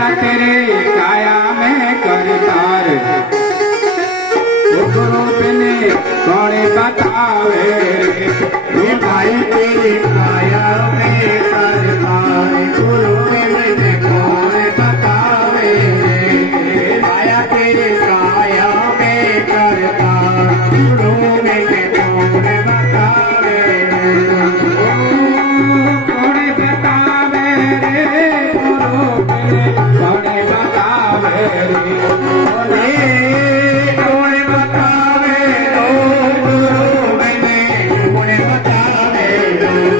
तेरे काया में करतार गुरु बिने कौन बतावे रे भाई तेरी काया में करतार गुरु बिने कौन बतावे रे काया तेरे काया में करतार गुरु बिने कौन बतावे कौन बतावे रे गुरु बिने कौन बतावे रे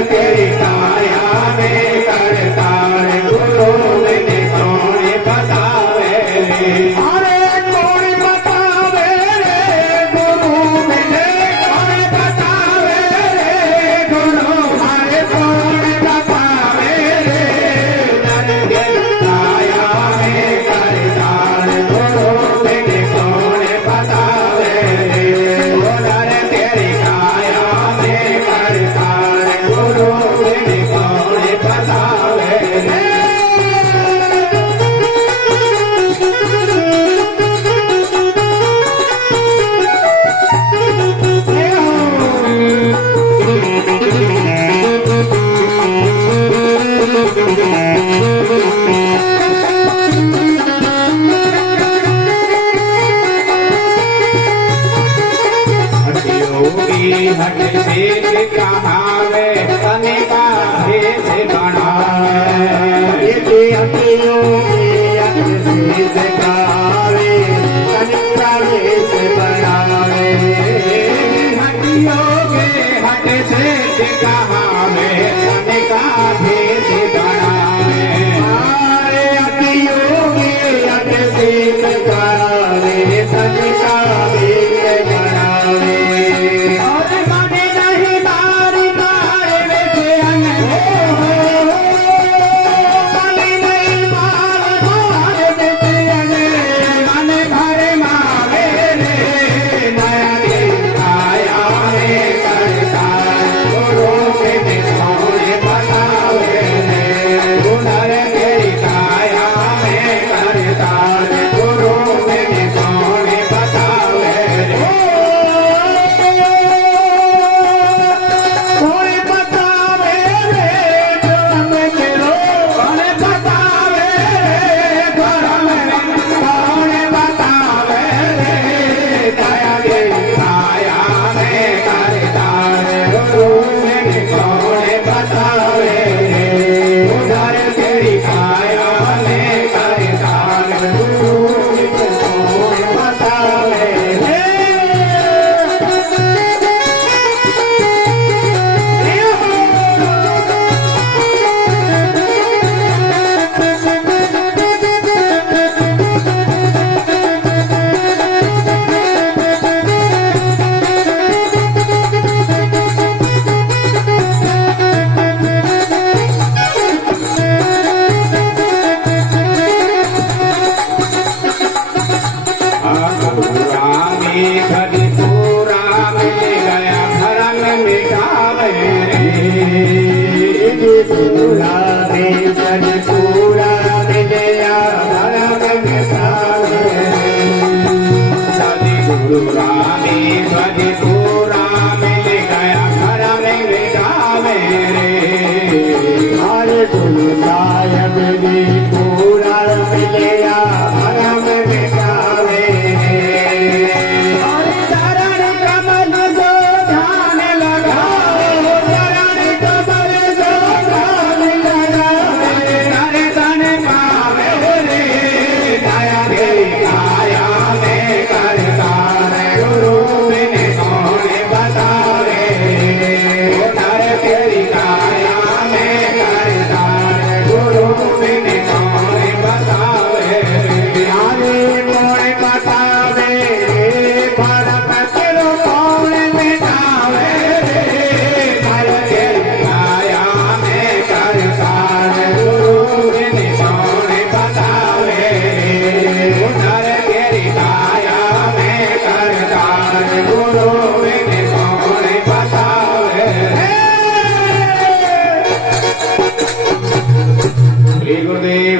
तेरी काया में करतार गुरु बिने कौन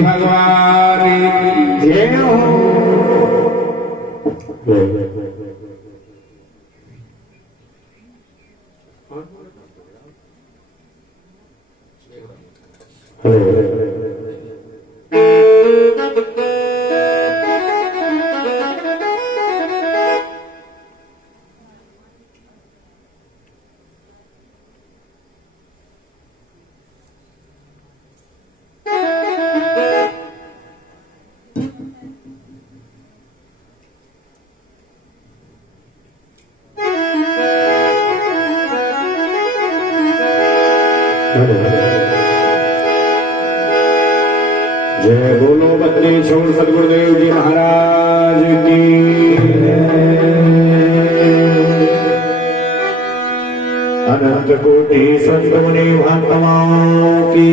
भगवान की जय हो। जय बोलो बद्री छोड़ सदगुरुदेव जी महाराज की। अनंत कोटि संत मुनि महात्माओं की।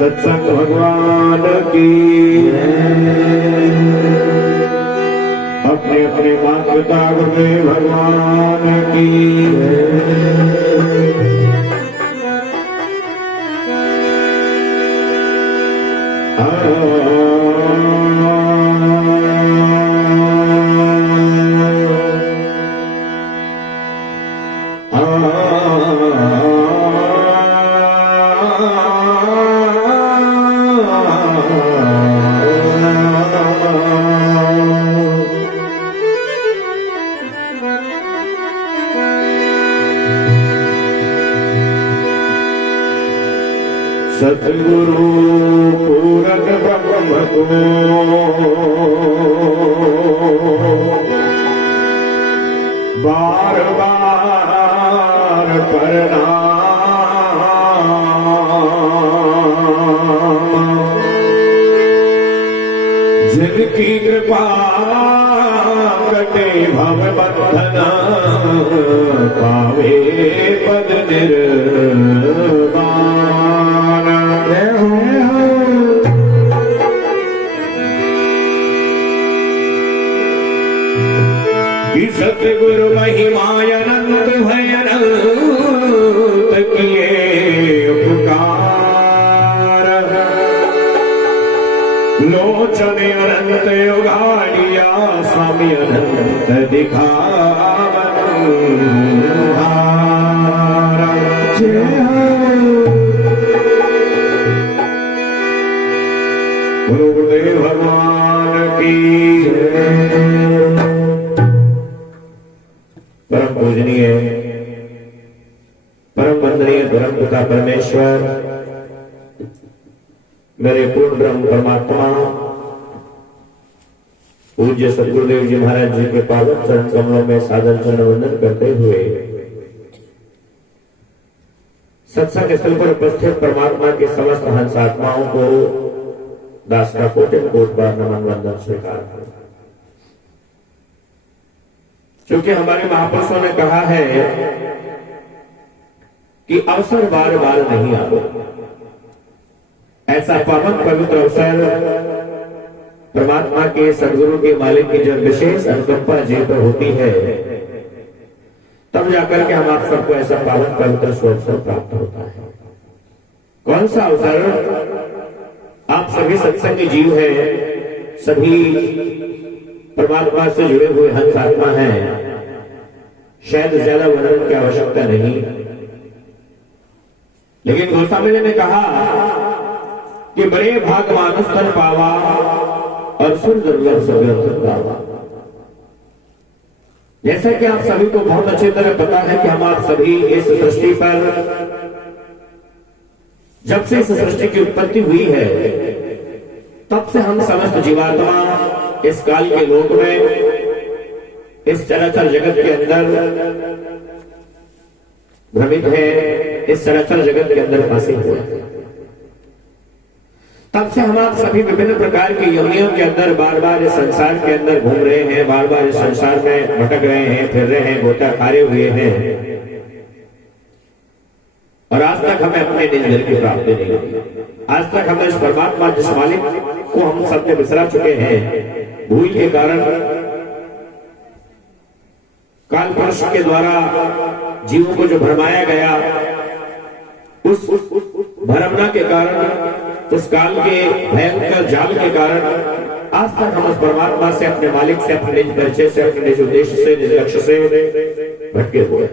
सत्संग भगवान की। अपने अपने माता पिता गुरुदेव भगवान की। सतगुरु पूरन ब्रह्म को बार बार प्रणाम। जिनकी कृपा कटे भव बंधन पावे पद निर्वाण। सतगुरु महिमाय अनंत भयनंत किए उपकार। लोचन अनंत उघाड़िया स्वामी अनंत दिखावन। बोलो गुरुदेव भगवान की जय। परम पूजनीय परम वंदनीय धर्म पिता परमेश्वर मेरे पूर्ण ब्रह्म परमात्मा पूज्य सदगुरुदेव जी महाराज जी के पावन चरण कमलों में सादर चरण वंदन करते हुए सत्संग स्थल पर उपस्थित परमात्मा के समस्त हंस आत्माओं को दास का कोटि कोट बार नमन वंदन स्वीकार करें। क्योंकि हमारे महापुरुषों ने कहा है कि अवसर बार बार नहीं आते। ऐसा पावन पवित्र अवसर परमात्मा के सदगुरु के मालिक की जब विशेष अनुकंपा जी पर होती है तब जाकर के हम आप सबको ऐसा पावन पवित्र अवसर प्राप्त होता है। कौन सा अवसर? आप सभी सत्संगी जीव है, सभी परमात्मा से जुड़े हुए हंस आत्मा हैं। शायद ज्यादा वर्णन की आवश्यकता नहीं, लेकिन गोस्वामी जी ने कहा कि बड़े भाग मानुष तन पावा और सुर दुर्लभ सब गावा। जैसा कि आप सभी को बहुत अच्छी तरह पता है कि हम आप सभी इस सृष्टि पर जब से इस सृष्टि की उत्पत्ति हुई है तब से हम समस्त जीवात्मा इस काल के लोक में इस चराचर जगत के अंदर भ्रमित है, इस चराचर जगत के अंदर फंसे हुए हैं। तब से हम आप सभी विभिन्न प्रकार की योनियों के अंदर बार बार इस संसार के अंदर घूम रहे हैं, बार बार इस संसार में भटक रहे हैं, फिर रहे हैं, गोता खारे हुए हैं और आज तक हमें अपने निज दिल की प्राप्ति नहीं हुई। आज तक हमें इस परमात्मा जिस मालिक को हम सबने बिसरा चुके हैं, भूल के कारण काल पुरुष के द्वारा जीवों को जो भरमाया गया, उस भरमना के कारण, उस काल के भयंकर जाल के कारण आज तक हम उस परमात्मा से, अपने मालिक से, अपने निज परिचय से, अपने निज उद्देश्य से, निज लक्ष्य से भटके हुए।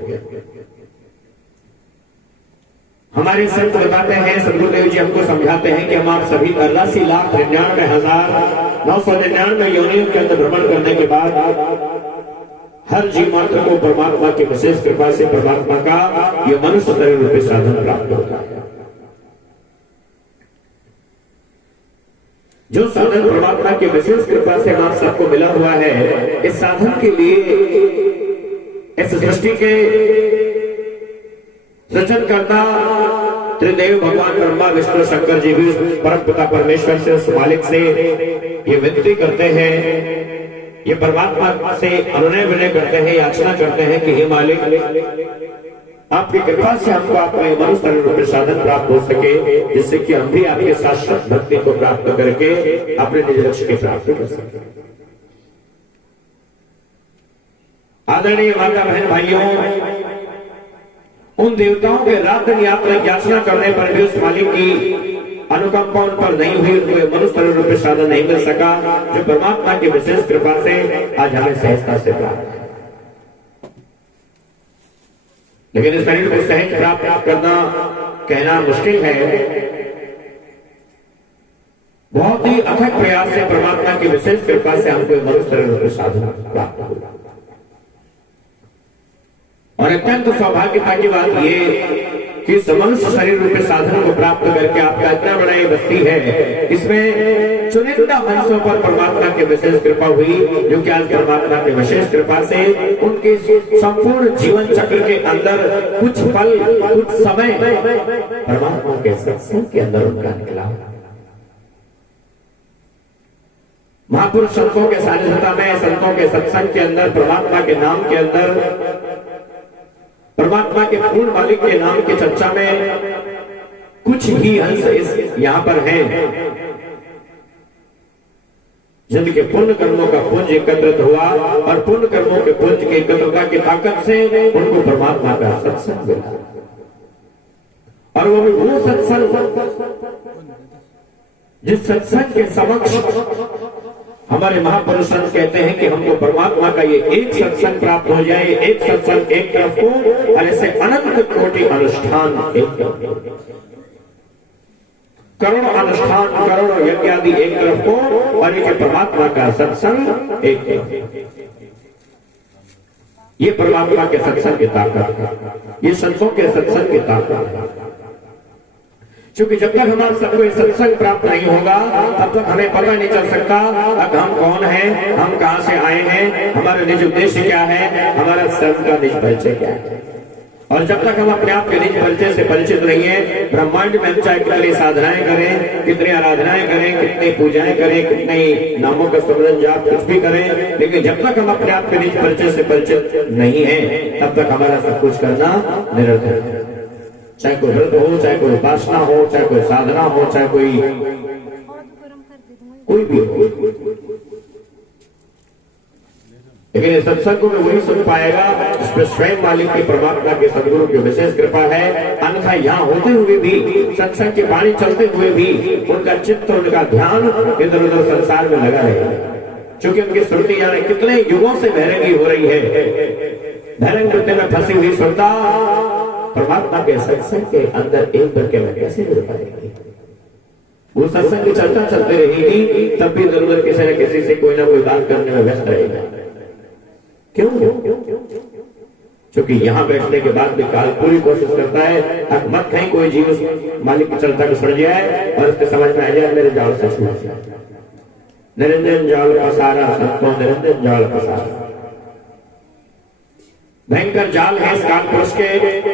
हमारे संत बताते हैं, सदगुरुदेव जी हमको समझाते हैं कि हम आप सभी 83,99,999 योनियों के अंदर भ्रमण करने के बाद हर जीव मात्र को परमात्मा की विशेष कृपा से परमात्मा का यह मनुष्य शरीर रूपी साधन प्राप्त होता है। जो साधन परमात्मा की विशेष कृपा से आप सबको मिला हुआ है, इस साधन के लिए इस सृष्टि के सृजनकर्ता त्रिदेव भगवान ब्रह्मा विष्णु शंकर जी भी परम पिता परमेश्वर से, उस मालिक से ये विनती करते हैं, ये परमात्मा से अनुनय विनय करते हैं, याचना करते हैं कि हे मालिक, आपकी कृपा से हमको अपने मनुष्य रूपी साधन प्राप्त हो सके, जिससे कि हम भी आपके शाश्वत भक्ति को प्राप्त करके अपने निज लक्ष्य की प्राप्ति कर सके। आदरणीय माता बहन भाइयों, उन देवताओं के रात दिन याचना करने पर भी उस मालिक की अनुकंपा उन पर नहीं हुई, उनको मनुष्य रूपी साधन नहीं मिल सका, जो परमात्मा की विशेष कृपा से आज हमें सहजता से प्राप्त है। लेकिन इस शरीर को सहज प्राप्त करना कहना मुश्किल है। बहुत ही अथक प्रयास से परमात्मा की विशेष कृपा से हमको मनुष्य रूपी साधन प्राप्त होगा। और अत्यंत सौभाग्यता की बात यह कि मनुष्य शरीर रूपी साधन को प्राप्त करके आपका इतना बड़ा ये बस्ती है, इसमें चुनिंदा अंशों पर परमात्मा की विशेष कृपा हुई, जो कि आज परमात्मा की विशेष कृपा से उनके संपूर्ण जीवन चक्र के अंदर कुछ पल, कुछ समय परमात्मा के सत्संग के अंदर उनका निकला। महापुरुष संतों के सानिध्यता में, संतों के सत्संग के अंदर, परमात्मा के नाम के अंदर, परमात्मा के पूर्ण मालिक के नाम की चर्चा में कुछ ही अंश इस यहां पर हैं, जिनके पुण्य कर्मों का पुंज एकत्रित हुआ, और पुण्य कर्मों के पुंज की एकत्रता की ताकत से उनको परमात्मा का सत्संग मिला। और वो भी वो सत्संग जिस सत्संग के समक्ष हमारे महापुरुष संत कहते हैं कि हमको परमात्मा का ये एक सत्संग प्राप्त हो जाए, एक सत्संग एक तरफ को, और ऐसे अनंत कोटि अनुष्ठान एक तरफ, करोड़ों अनुष्ठान, करोड़ों यज्ञ आदि एक तरफ को, और एक परमात्मा का सत्संग एक तरफ। ये परमात्मा के सत्संग की ताकत, ये संतों के सत्संग की ताकत। क्योंकि जब तक हमारे सबको ये सत्संग प्राप्त नहीं होगा, तब तक हमें पता नहीं चल सकता अब हम कौन हैं, हम कहां से आए हैं, हमारा निज उद्देश्य क्या है, हमारा स्वयं का निज परिचय क्या है। और जब तक हम अपने आप के निज परिचय से परिचित नहीं है, ब्रह्मांड में हम चाहे कितनी साधनाएं करें, कितनी आराधनाएं करें, कितनी पूजाएं करें, कितने नामों का स्मरण जाप कुछ भी करें, लेकिन जब तक हम अपने आप के निज परिचय से परिचित नहीं है, तब तक हमारा सब कुछ करना निरर्थक है। चाहे कोई व्रत हो, चाहे कोई उपासना हो, चाहे कोई साधना हो, चाहे कोई भी हो, लेकिन इस सत्संग को वही सुन पाएगा जिसमें स्वयं मालिक की, परमात्मा के सदगुरु की विशेष कृपा है। अन्यथा यहाँ होते हुए भी, सत्संग की वाणी चलते हुए भी उनका चित्त, उनका ध्यान इधर उधर संसार में लगा रहेगा, क्योंकि उनकी स्मृति यानी कितने युगों से भैरंगी हो रही है। भैरंग वृत्ति में फंसी हुई श्रद्धा परमात्मा के सत्संग के अंदर एक करके में कैसे जुड़ पाएगी। वो सत्संग की चर्चा चलती रहेगी, तब भी इधर उधर किसी न किसी से कोई ना कोई दान करने में व्यस्त रहेगा। क्यों? क्योंकि यहाँ बैठने के बाद भी काल पूरी कोशिश करता है मत कहीं कोई जीव उस मालिक की चर्चा को सुन जाए और उसके समझ में आ जाए मेरे जाल से छूट जाए। निरंजन जाल पसारा संतों, निरंजन जाल पसारा। भयंकर जाल है इस काल पुरुष के।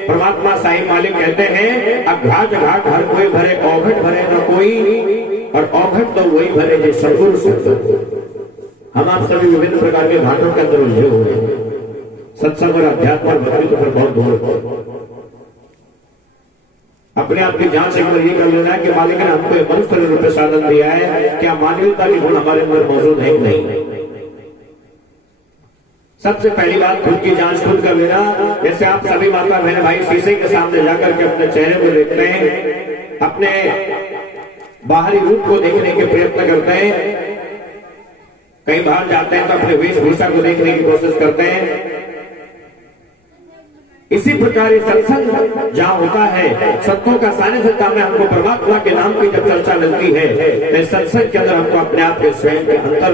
परमात्मा साईं मालिक कहते हैं अघाट घाट हर कोई भरे, औघट भरे न कोई, और औघट तो वही भरे जो सद्गुरु सत्संग। हम आप सभी विभिन्न प्रकार के घाटों के अंदर उलझे हुए हैं। सत्संग और अध्यात्म और भक्ति तो फिर बहुत दूर है। अपने आप की जांच एक बार ये कर लेना है कि मालिक ने हमको मनुष्य रूप में साधन दिया है, क्या मानवीयता के गुण हमारे अंदर मौजूद है कि नहीं। सबसे पहली बात खुद की जांच खुद कर लेना। जैसे आप सभी माता बहन भाई शीशे के सामने जाकर के अपने चेहरे को देखते हैं, अपने बाहरी रूप को देखने के प्रयत्न करते हैं, कहीं बाहर जाते हैं तो अपने वेशभूषा को देखने की कोशिश करते हैं। इसी प्रकार ये सत्संग जहां होता है, सत्यों का सानिध्य में हमको परमात्मा के नाम की जब चर्चा मिलती है तो सत्संग के अंदर हमको अपने आप के स्वयं के अंतर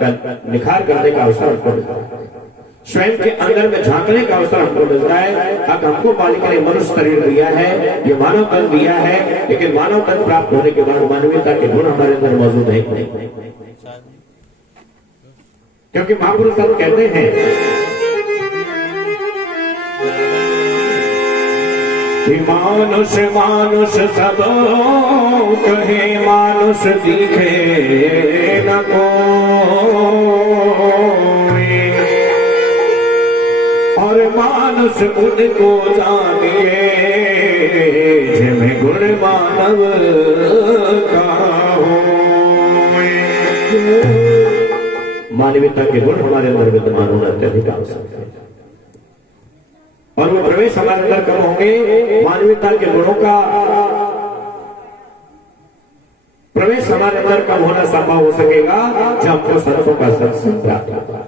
का निखार करने का अवसर हमको मिलता है, स्वयं के अंदर में झांकने का अवसर हमको मिलता है। अब हमको मालिक ने मनुष्य शरीर दिया है, ये मानव तन दिया है, लेकिन मानव तन प्राप्त होने के बाद मानवीयता के गुण हमारे अंदर मौजूद है नहीं। क्योंकि महापुरुष सब कहते हैं कि मानुष मानुष सब कहे, मानुष दिखे न कोई, और मानुष उनको जानिए जिनमें गुण मानव का होए। मानवीयता के गुण हमारे अंदर विद्यमान होना अत्यधिक आवश्यक है, और वो प्रवेश हमारे अंदर कब होंगे? मानवीयता के गुणों का प्रवेश हमारे अंदर कब होना संभव हो सकेगा? जब हमको संतों का सत्संग प्राप्त होगा,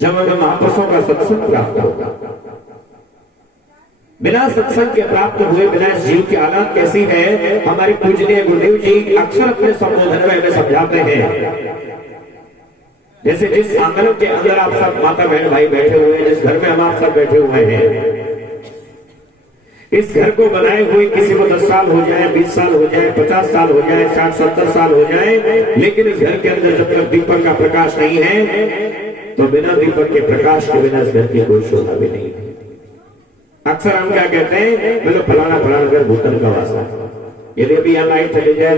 जब हमें महापुरुषों का सत्संग प्राप्त होगा। बिना सत्संग के प्राप्त हुए बिना इस जीव की हालत कैसी है? हमारे पूजनीय गुरुदेव जी अक्सर अपने संबोधन में समझाते हैं। जैसे जिस आंगन के अंदर आप सब माता बहन भाई बैठे हुए हैं, जिस घर में हम आप सब बैठे हुए हैं, इस घर को बनाए हुए किसी को 10 साल हो जाए, 20 साल हो जाए, 50 साल हो जाए, 60-70 साल हो जाए, लेकिन इस घर के अंदर जब तक दीपक का प्रकाश नहीं है तो बिना दीपक के प्रकाश के बिना इस घर की कोई शोभा भी नहीं है। अक्सर हम क्या कहते हैं? बोलो फलाना फलाना घर भूतल का वासा है। यदि अभी यहाँ लाइट चली जाए,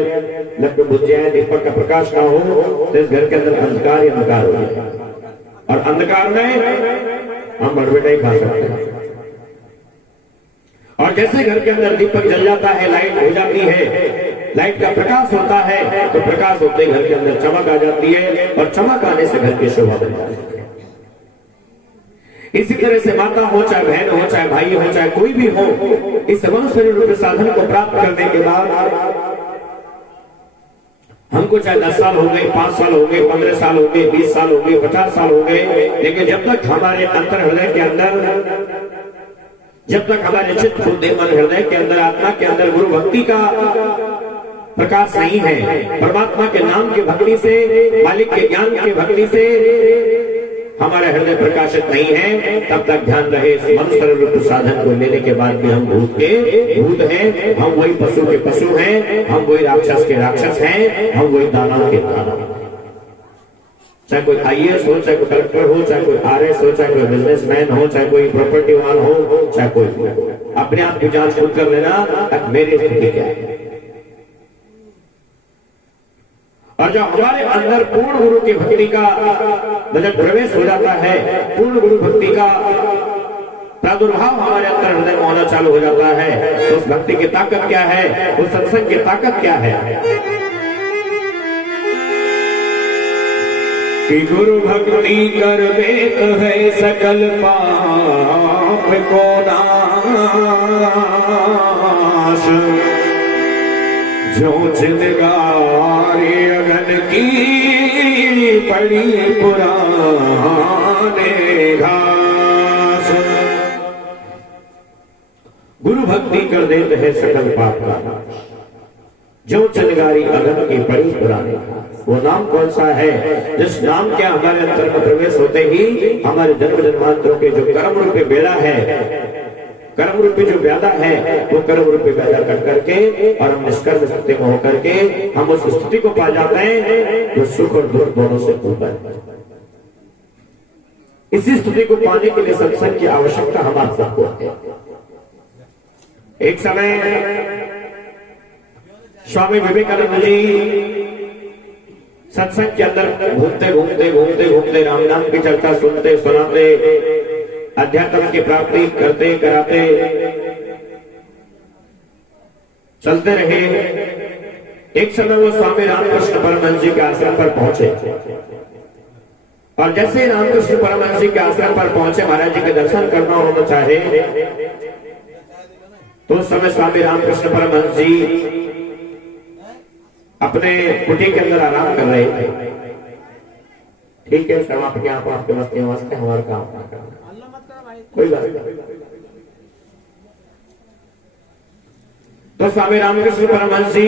लग बुझ जाए, दीपक का प्रकाश ना हो तो इस घर के अंदर अंधकार ही अंधकार हो जाए, और अंधकार में हम बड़बेटा ही खा सकते हैं। और जैसे घर के अंदर दीपक जल जाता है, लाइट हो जाती है, लाइट का प्रकाश होता है, तो प्रकाश होते ही घर के अंदर चमक आ जाती है, और चमक आने से घर की शोभा बन जाती है। इसी तरह से माता हो, चाहे बहन हो, चाहे भाई हो, चाहे कोई भी हो, इस मनुष्य रूप साधन को प्राप्त करने के बाद हमको चाहे 10 साल हो गए, 5 साल हो गए, 15 साल हो गए, 20 साल हो गए, 50 साल हो गए, लेकिन जब तक हमारे अंतर हृदय के अंदर, जब तक हमारे चित्त बुद्धि मन हृदय के अंदर, आत्मा के अंदर गुरु भक्ति का प्रकाश नहीं है, परमात्मा के नाम की भक्ति से, मालिक के ज्ञान की भक्ति से हमारा हृदय प्रकाशित नहीं है, तब तक ध्यान रहे इस मनुष्य रूप साधन को लेने के बाद भी हम भूत के भूत हैं, हम वही पशु के पशु हैं, हम वही राक्षस के राक्षस हैं, हम वही दानव के दानव। चाहे कोई IAS हो, चाहे कोई कलेक्टर हो, चाहे कोई RS हो, चाहे कोई बिजनेसमैन हो, चाहे कोई प्रॉपर्टी वाला हो, चाहे कोई, अपने आप की जांच खुद कर लेना मेरी स्थिति क्या है। और जब हमारे अंदर पूर्ण गुरु की भक्ति का मतलब प्रवेश हो जाता है, पूर्ण गुरु भक्ति का प्रादुर्भाव हमारे अंदर हृदय में होना चालू हो जाता है, तो उस भक्ति की ताकत क्या है, उस सत्संग की ताकत क्या है? कि गुरु भक्ति कर देत है सकल पाप को नाश, जो चिंगारी अगन की पड़ी पुराने घास। गुरु भक्ति कर देते हैं सकल पाप का नाश, जो चिंगारी अगन की पड़ी पुराने घास। वो नाम कौन सा है? जिस नाम के हमारे अंतर में प्रवेश होते ही हमारे जन्म जन्मांतरों के जो कर्म रूपी बेड़ा है, कर्म रूपी जो व्याधा है, वो कर्म रूपी व्याधा कट करके और हम निष्कर्म स्थिति में होकर के हम उस स्थिति को पा जाते हैं जो सुख और दुख दोनों से ऊपर है। इसी स्थिति को पाने के लिए सत्संग की आवश्यकता हमारे सबको है। एक समय स्वामी विवेकानंद जी सत्संग के अंदर घूमते घूमते घूमते घूमते राम नाम की चर्चा सुनते सुनाते, अध्यात्म की प्राप्ति करते कराते चलते रहे। एक समय वो स्वामी रामकृष्ण परमहंस जी के आश्रम पर पहुंचे। और जैसे रामकृष्ण परमहंस जी के आश्रम पर पहुंचे, महाराज जी के दर्शन करना उन्होंने चाहे, तो उस समय स्वामी रामकृष्ण परमहंस जी अपने कुटी के अंदर आराम कर रहे थे। ठीक है, सब आपके आप आपके मस्ती मस्त है, हमारा काम ना करना, कोई बात नहीं। तो स्वामी रामकृष्ण परमहंस जी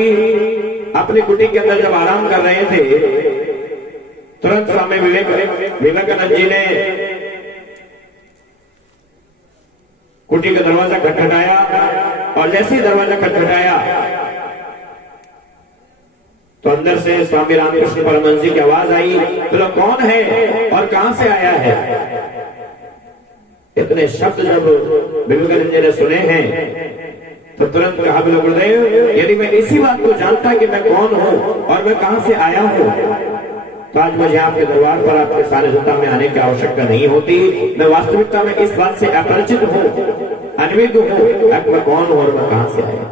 अपनी कुटी के अंदर जब आराम कर रहे थे, तुरंत स्वामी विवेकानंद जी ने कुटी का दरवाजा खटखटाया, और जैसे ही दरवाजा खटखटाया तो अंदर से स्वामी रामकृष्ण परमहंस जी की आवाज आई, बोलो कौन है और कहां से आया है। इतने शब्द जब विवेकानंद जी ने सुने हैं तो तुरंत कहा, बोलो गुरुदेव, यदि मैं इसी बात को जानता कि मैं कौन हूं और मैं कहां से आया हूं, तो आज मुझे आपके दरबार पर आपके सानिध्यता में आने की आवश्यकता नहीं होती। मैं वास्तविकता में इस बात से अपरिचित हूं, अनभिज्ञ हूं, मैं कौन हूं और मैं कहां से आया।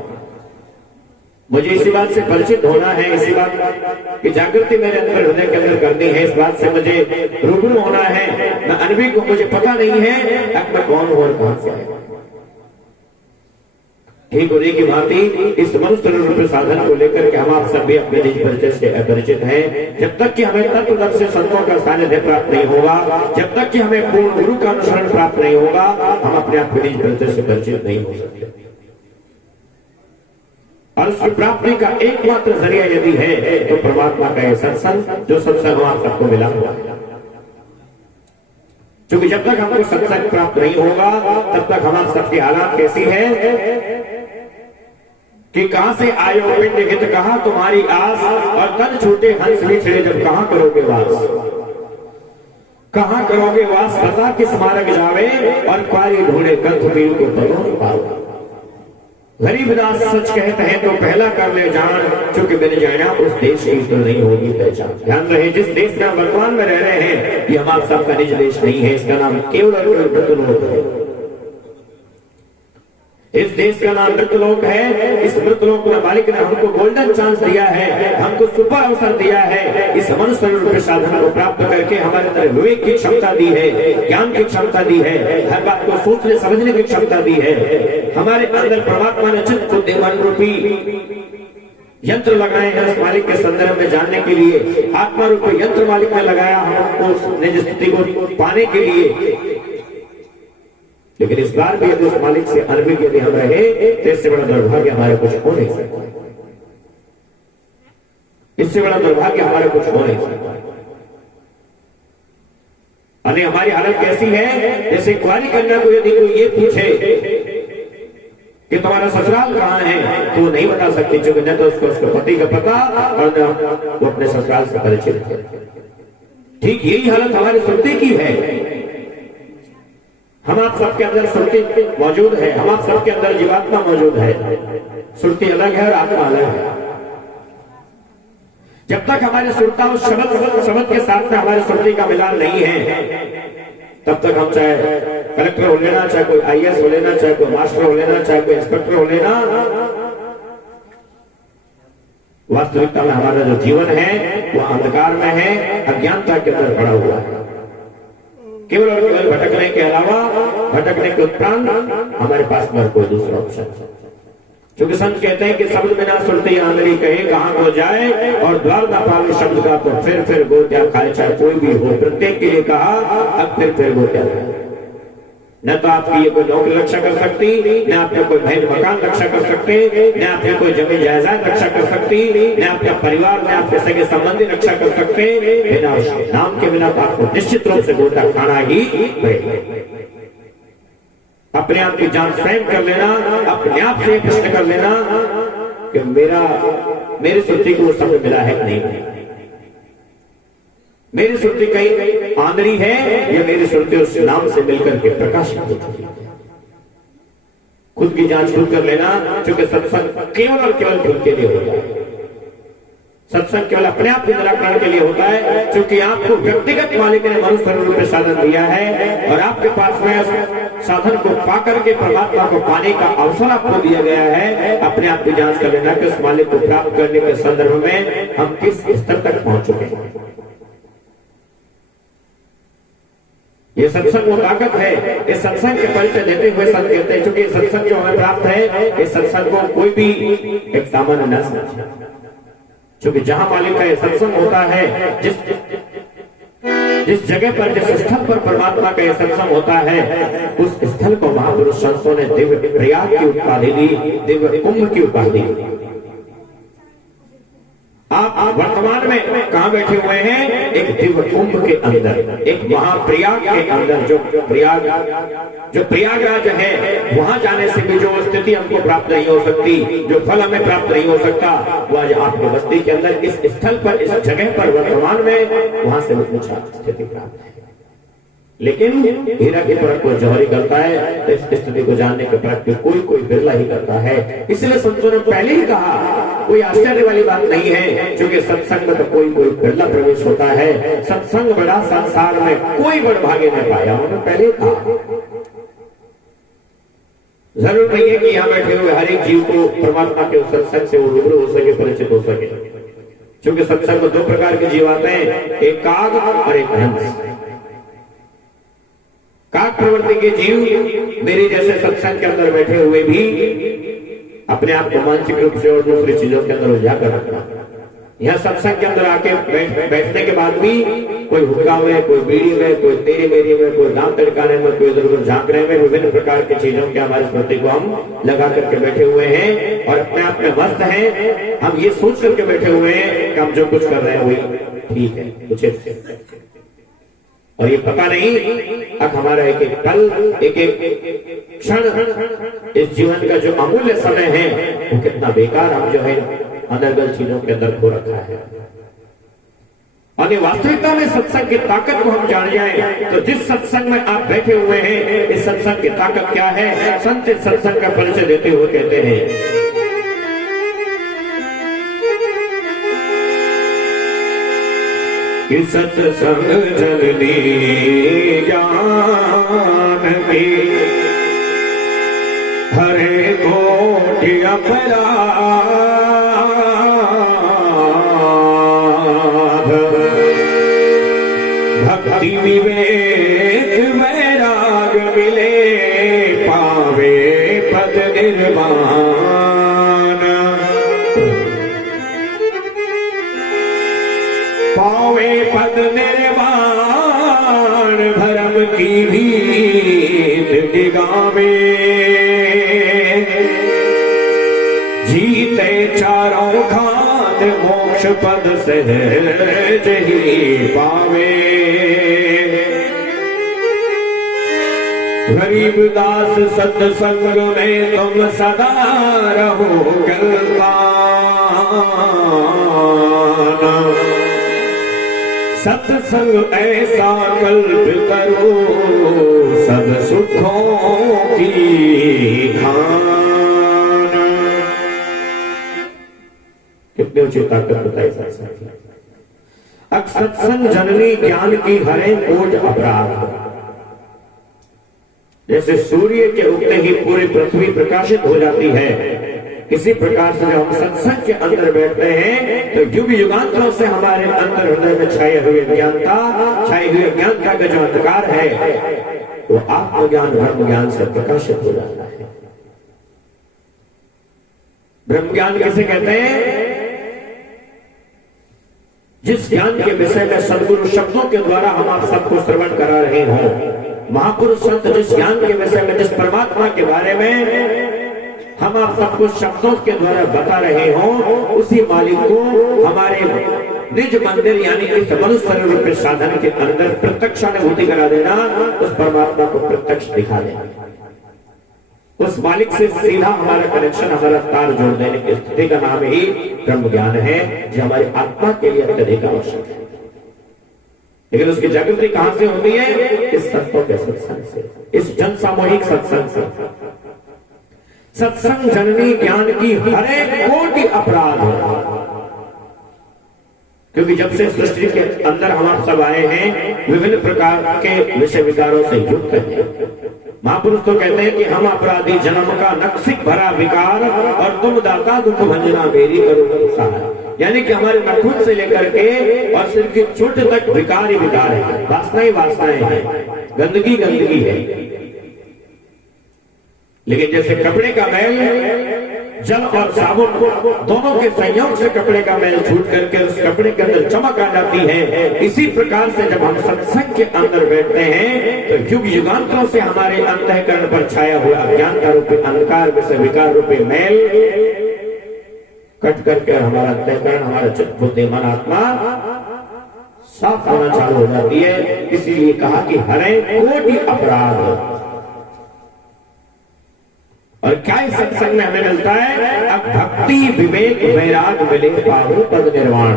मुझे इसी बात से परिचित होना है, इसी बात की जागृति मेरे अंदर हृदय के अंदर करनी है, इस बात से मुझे रूबरू होना है। मैं अनभिज्ञ हूं, मुझे पता नहीं है मैं कौन हूं और कहां से आया। ठीक होने की भांति इस मनुष्य रूप साधन को लेकर के हम आप सभी अपने निज परिचय से अपरिचित हैं। जब तक कि हमें तत्वदर्शी संतों का सानिध्य प्राप्त नहीं होगा, जब तक कि हमें पूर्ण गुरु का अनुसरण प्राप्त नहीं होगा, हम अपने आप के निज परिचय से परिचित नहीं हो सकते। और उसकी प्राप्ति का एकमात्र जरिया यदि है तो परमात्मा का यह सत्संग, जो सत्संग आप सबको मिला हुआ है। क्योंकि जब तक हमको सत्संग प्राप्त नहीं होगा, तब तक हमारे सबकी हालात कैसी है कि कहां से आयो पिंड हित कहा तुम्हारी आस, और तन छूटे हंस बिछड़े जब कहां करोगे वास। कहां करोगे वास पता किस मार्ग जावे, और क्वारी ढूंढे कंठ पीर को पदों पाओ। गरीबदास सच कहते हैं तो पहला कर ले जान, चूंकि मैंने जाना उस देश की तो नहीं होगी पहचान। ध्यान रहे, जिस देश में वर्तमान में रह रहे हैं ये हमारा सबका निज देश नहीं है, इसका नाम केवल मृतलोक है। इस देश का नाम मृतलोक है। इस मृतलोक में मालिक ने हमको गोल्डन चांस दिया है, हमको सुपर अवसर दिया है। इस मनुष्य रूप साधन को प्राप्त करके हमारे अंदर विवेक की क्षमता दी है, ज्ञान की क्षमता दी है, हर बात को सोचने समझने की क्षमता दी है। हमारे अंदर परमात्मा ने चित्त को देवन रूपी यंत्र लगाए हैं उस मालिक के संदर्भ में जानने के लिए। आत्मा रूपी यंत्र मालिक ने लगाया हमको उस निज स्थिति को पाने के लिए। लेकिन इस बार भी यदि उस मालिक से अनभिज्ञ यदि हम रहे तो इससे बड़ा दुर्भाग्य हमारे कुछ हो नहीं सकता। इससे बड़ा दुर्भाग्य हमारे कुछ हो नहीं सकता। अरे हमारी हालत कैसी है, जैसे कुंवारी कन्या को यदि कोई ये पूछे कि तुम्हारा ससुराल कहां है, तो वो नहीं बता सकती, क्योंकि न तो उसको उसके पति का पता और न वो अपने ससुराल से परिचित है। ठीक यही हालत हमारी सुरती की है। हम आप सबके अंदर सुरती मौजूद है, हम आप सबके अंदर जीवात्मा मौजूद है। सुरती अलग है और आत्मा अलग है। जब तक हमारी सुरता उस शब्द के साथ में हमारी सुरती का मिलान नहीं है, तब तक हम चाहे कलेक्टर हो लेना, चाहे कोई आईएएस हो लेना, चाहे कोई मास्टर हो लेना, चाहे कोई इंस्पेक्टर हो लेना, वास्तविकता में हमारा जो जीवन है वो अंधकार में है, अज्ञानता के अंदर पड़ा हुआ है। केवल और केवल भटकने के अलावा, भटकने के उपरांत हमारे पास में कोई दूसरा ऑप्शन। क्योंकि संत कहते हैं कि शब्द बिना सुनते आंधड़ी कहे कहां को जाए, और द्वार ना पावे शब्द का तो फिर गोत्या खाए, चाहे कोई भी हो। प्रत्येक के लिए कहा अब फिर गोत्या खाए। न तो आपकी ये कोई नौकरी रक्षा कर सकती, न आपने कोई महल मकान रक्षा कर सकते, न आपने कोई जमीन जायदाद रक्षा कर सकती, न आपका परिवार, न आपके सगे संबंधी रक्षा कर सकते। बिना नाम के बिना तो आपको निश्चित रूप से गोता खाना ही पड़ेगा। अपने आप की जांच स्वयं कर लेना, अपने आप से प्रश्न कर लेना कि मेरी सुरती को शब्द मिला है नहीं, मेरी सुरती कहीं आंधड़ी है या मेरी सुरती उस नाम से मिलकर के प्रकाशित हो चुकी है। खुद की जांच खुद कर लेना, क्योंकि सत्संग केवल और केवल खुद के लिए होता है। सत्संग केवल अपने आप के निराकरण के लिए होता है, क्योंकि आपको व्यक्तिगत मालिक ने मनुष्य रूप में साधन दिया है, और आपके पास में साधन को पाकर के परमात्मा को पाने का अवसर आपको दिया गया है। अपने आप की जांच कर लेना कि उस मालिक को प्राप्त करने के संदर्भ में हम किस स्तर तक पहुंच चुके हैं। ये सत्संग वो ताकत है। इस सत्संग के परिचय देते हुए संत कहते हैं, चूंकि सत्संग जो हमें प्राप्त है, इस सत्संग को कोई भी एक सामान्य न समझे, क्योंकि जहां मालिक का ये सत्संग होता है, जिस जगह पर, जिस स्थल पर परमात्मा का यह सत्संग होता है, उस स्थल को महापुरुष संतों ने दिव्य प्रयाग की उपाधि दी, दिव्य कुंभ की उपाधि दी। आप वर्तमान में कहां बैठे हुए हैं? एक दिव्य कुंभ के अंदर, एक महाप्रयाग के अंदर। जो प्रयागराज है, वहां जाने से भी जो स्थिति हमको प्राप्त नहीं हो सकती, जो फल हमें प्राप्त नहीं हो सकता, वो आज आपके बस्ती के अंदर, इस स्थल पर, इस जगह पर वर्तमान में, वहां से मुझे स्थिति प्राप्त है। लेकिन हीरा की परख को जौहरी करता है, तो इस स्थिति को जानने के परख कोई बिरला ही करता है। इसलिए संतों ने पहले ही कहा, कोई आश्चर्य वाली बात नहीं है, क्योंकि सत्संग में तो कोई बिरला प्रवेश होता है। सत्संग बड़ा संसार में कोई बड़ भाग्य नहीं पाया, उन्होंने पहले ही कहा। जरूर नहीं है कि यहां बैठे हुए हर एक जीव को परमात्मा के सत्संग से वो रूबरू हो सके, परिचित हो सके, क्योंकि सत्संग में दो प्रकार के जीव आते हैं, एक काग और एक हंस। काक प्रवृत्ति के जीव मेरे जैसे सत्संग के अंदर बैठे हुए भी अपने आप को मानसिक रूप से और दूसरी चीजों के अंदर उलझा कर रखना। यह सत्संग के अंदर आके बैठने के बाद भी कोई हुक्का में, कोई बीड़ी में, कोई तेरी मेरी में, कोई दांत तड़काने में, कोई इधर उधर झांकने में, विभिन्न प्रकार की चीजों के हमारी स्मृति को हम लगा करके बैठे हुए हैं और अपने आप में मस्त हैं। हम ये सोच करके बैठे हुए हैं कि हम जो कुछ कर रहे हैं वही ठीक है, कुछ और ये पता नहीं अब हमारा एक एक पल, एक एक क्षण, इस जीवन का जो अमूल्य समय है, वो कितना बेकार हम जो है अनर्गल चीजों के अंदर खो रखा है। और ये वास्तविकता में सत्संग की ताकत को हम जान जाएं, तो जिस सत्संग में आप बैठे हुए हैं, इस सत्संग की ताकत क्या है, संत इस सत्संग का परिचय देते हुए कहते हैं, कि सत्संग जननी ज्ञान की हरे कोटि अपराध, भक्ति विवेक वैराग मिले, पावे पद निर्वाण। पावे पद निर्वाण, भरम की भीत डिगावे, जीते चारों खान मोक्ष पद सहज ही पावे। गरीबदास सत्संग में तुम सदा रहो कल्पान, सत्संग ऐसा कल्प करो सब सुखों की खान। कितनी ऊंची ताकत बताई सत्संग। सत्संग जननी ज्ञान की हरे कोट अपराध। जैसे सूर्य के उगते ही पूरी पृथ्वी प्रकाशित हो जाती है, इसी प्रकार से जब हम सत्संग के अंदर बैठते हैं तो युग युगांतरों से हमारे अंदर हृदय में छाए हुए ज्ञानता का जो अंधकार है, वो आत्मज्ञान ब्रह्म ज्ञान से प्रकाशित हो जाता है। ब्रह्म ज्ञान किसे कहते हैं? जिस ज्ञान के विषय में सदगुरु शब्दों के द्वारा हम आप सबको श्रवण करा रहे हों, महापुरुष संत जिस ज्ञान के विषय में, जिस परमात्मा के बारे में हम आप सबको शब्दों के द्वारा बता रहे हों, उसी मालिक को हमारे निज मंदिर यानी कि मनुष्य रूप के साधन के अंदर प्रत्यक्ष अनुभूति करा देना, उस परमात्मा को प्रत्यक्ष दिखा देना, उस मालिक से सीधा हमारा कनेक्शन, हमारा तार जोड़ देने की स्थिति का नाम ही ब्रह्म ज्ञान है, जो हमारी आत्मा के लिए अत्यधिक आवश्यक है। लेकिन उसकी जागृति कहां से होती है? इस संतों के सत्संग से, इस जन सामूहिक सत्संग से। सत्संग जननी ज्ञान की हरे कोटि अपराध, क्योंकि जब से सृष्टि के अंदर हम सब आए हैं, विभिन्न प्रकार के विषय विकारों से युक्त हैं। महापुरुष तो कहते हैं कि हम अपराधी जन्म का नक्सिक भरा विकार, और तुम दाता दुख भंजना मेरी करो सहारा। यानी कि हमारे नखुन से लेकर के और सिर की चोट तक विकार ही विकार है, वासनाएं वासनाएं हैं। गंदगी गंदगी है। लेकिन जैसे कपड़े का मैल जल और साबुन दोनों के संयोग से कपड़े का मैल छूट करके उस कपड़े के अंदर चमक आ जाती है, इसी प्रकार से जब हम सत्संग के अंदर बैठते हैं तो युग युगांतरों से हमारे अंतःकरण पर छाया हुआ अज्ञानता रूपी अंधकार विषय विकार रूपी मैल कट करके हमारा अंतःकरण, हमारा चित्त बुद्धि मन आत्मा साफ होना चालू हो जाती है। इसीलिए कहा कि हरे कोटि अपराध। और क्या इस सत्संग में हमें मिलता है? अब भक्ति विवेक वैराग मिले पावो पद निर्वाण।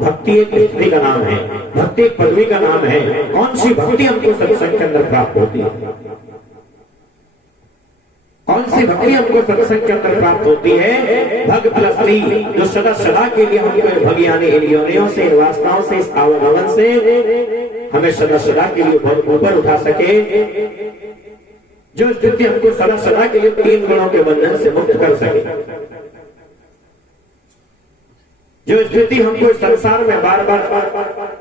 भक्ति एक स्थिति का नाम है, भक्ति एक पदवी का नाम है। कौन सी भक्ति हमको सत्संग के अंदर प्राप्त होती है? कौन सी भक्ति हमको सत्संग के अंदर प्राप्त होती है? भग प्लस ली, जो सदा सदा के लिए हमको भग यानी इन योनियों से, इन वासनाओं से, इस आवागमन से हमें सदा सदा के लिए बहुत ऊपर उठा सके, जो स्थिति हमको सदा सदा के लिए तीन गुणों के बंधन से मुक्त कर सके, जो स्थिति हमको संसार में बार बार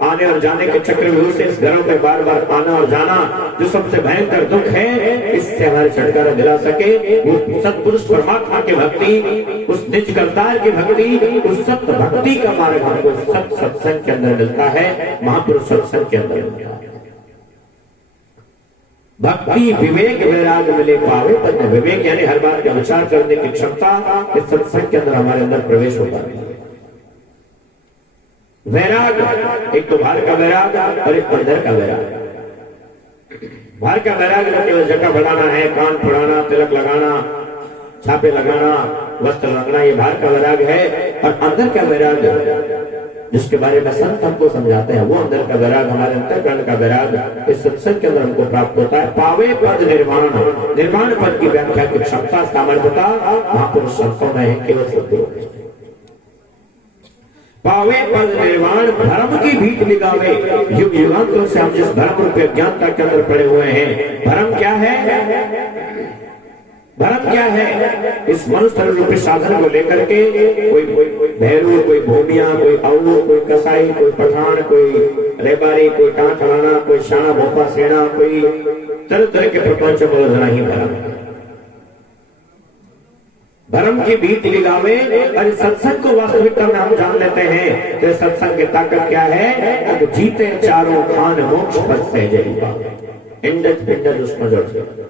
आने और जाने के चक्रव्यूह से इस घरों में बार बार आना और जाना जो सबसे भयंकर दुख है, इससे हमारे छुटकारा दिला सके, वो सत्पुरुष परमात्मा की भक्ति, उस निज करतार की भक्ति, उस सत्य भक्ति का मार्ग हमको सत्संग के अंदर मिलता है, महापुरुष सत्संग के अंदर मिलता है। भक्ति विवेक वैराग मिले पावे पद। विवेक यानी हर बात का विचार करने की क्षमता इस सत्संग के अंदर हमारे अंदर प्रवेश होता है। वैराग, एक तो बाहर का वैराग और एक अंदर का वैराग। बाहर का वैराग केवल जगह बढ़ाना है, कान फोड़ाना, तिलक लगाना, छापे लगाना, वस्त्र रखना, ये बाहर का वैराग है। और अंदर का वैराग जिसके बारे में संत हमको समझाते हैं, वो अंदर का वैराग, हमारे अंतःकरण का वैराग इस सत्संग के अंदर हमको प्राप्त होता है। पावे पद निर्वाण, निर्वाण पद की व्याख्या की क्षमता सामर्थ्यता महापुरुष संतों में है, केवल सत्य। पावे पद निर्वाण, धर्म की भीख निगावे। युग युगांतरों से हम जिस धर्म रूपी अज्ञानता के अंदर पड़े हुए हैं, धर्म क्या है? धर्म क्या है? इस मनुष्य रूपी साधन को लेकर के कोई भैरू, कोई भूमिया, कोई अऊ, कोई कसाई, कोई पठान, कोई रेबारी, कोई टाँट लाना, कोई शाना भोपा सेना, कोई तरह तरह के प्रपंच बोलना ही धर्म है। धर्म की भीख लिगावे। और सत्संग को वास्तविकता में हम जान लेते हैं तो सत्संग की ताकत क्या है? अब जीते चारों खान मोक्ष पद से इंडज पिंडज उसमें जोड़ से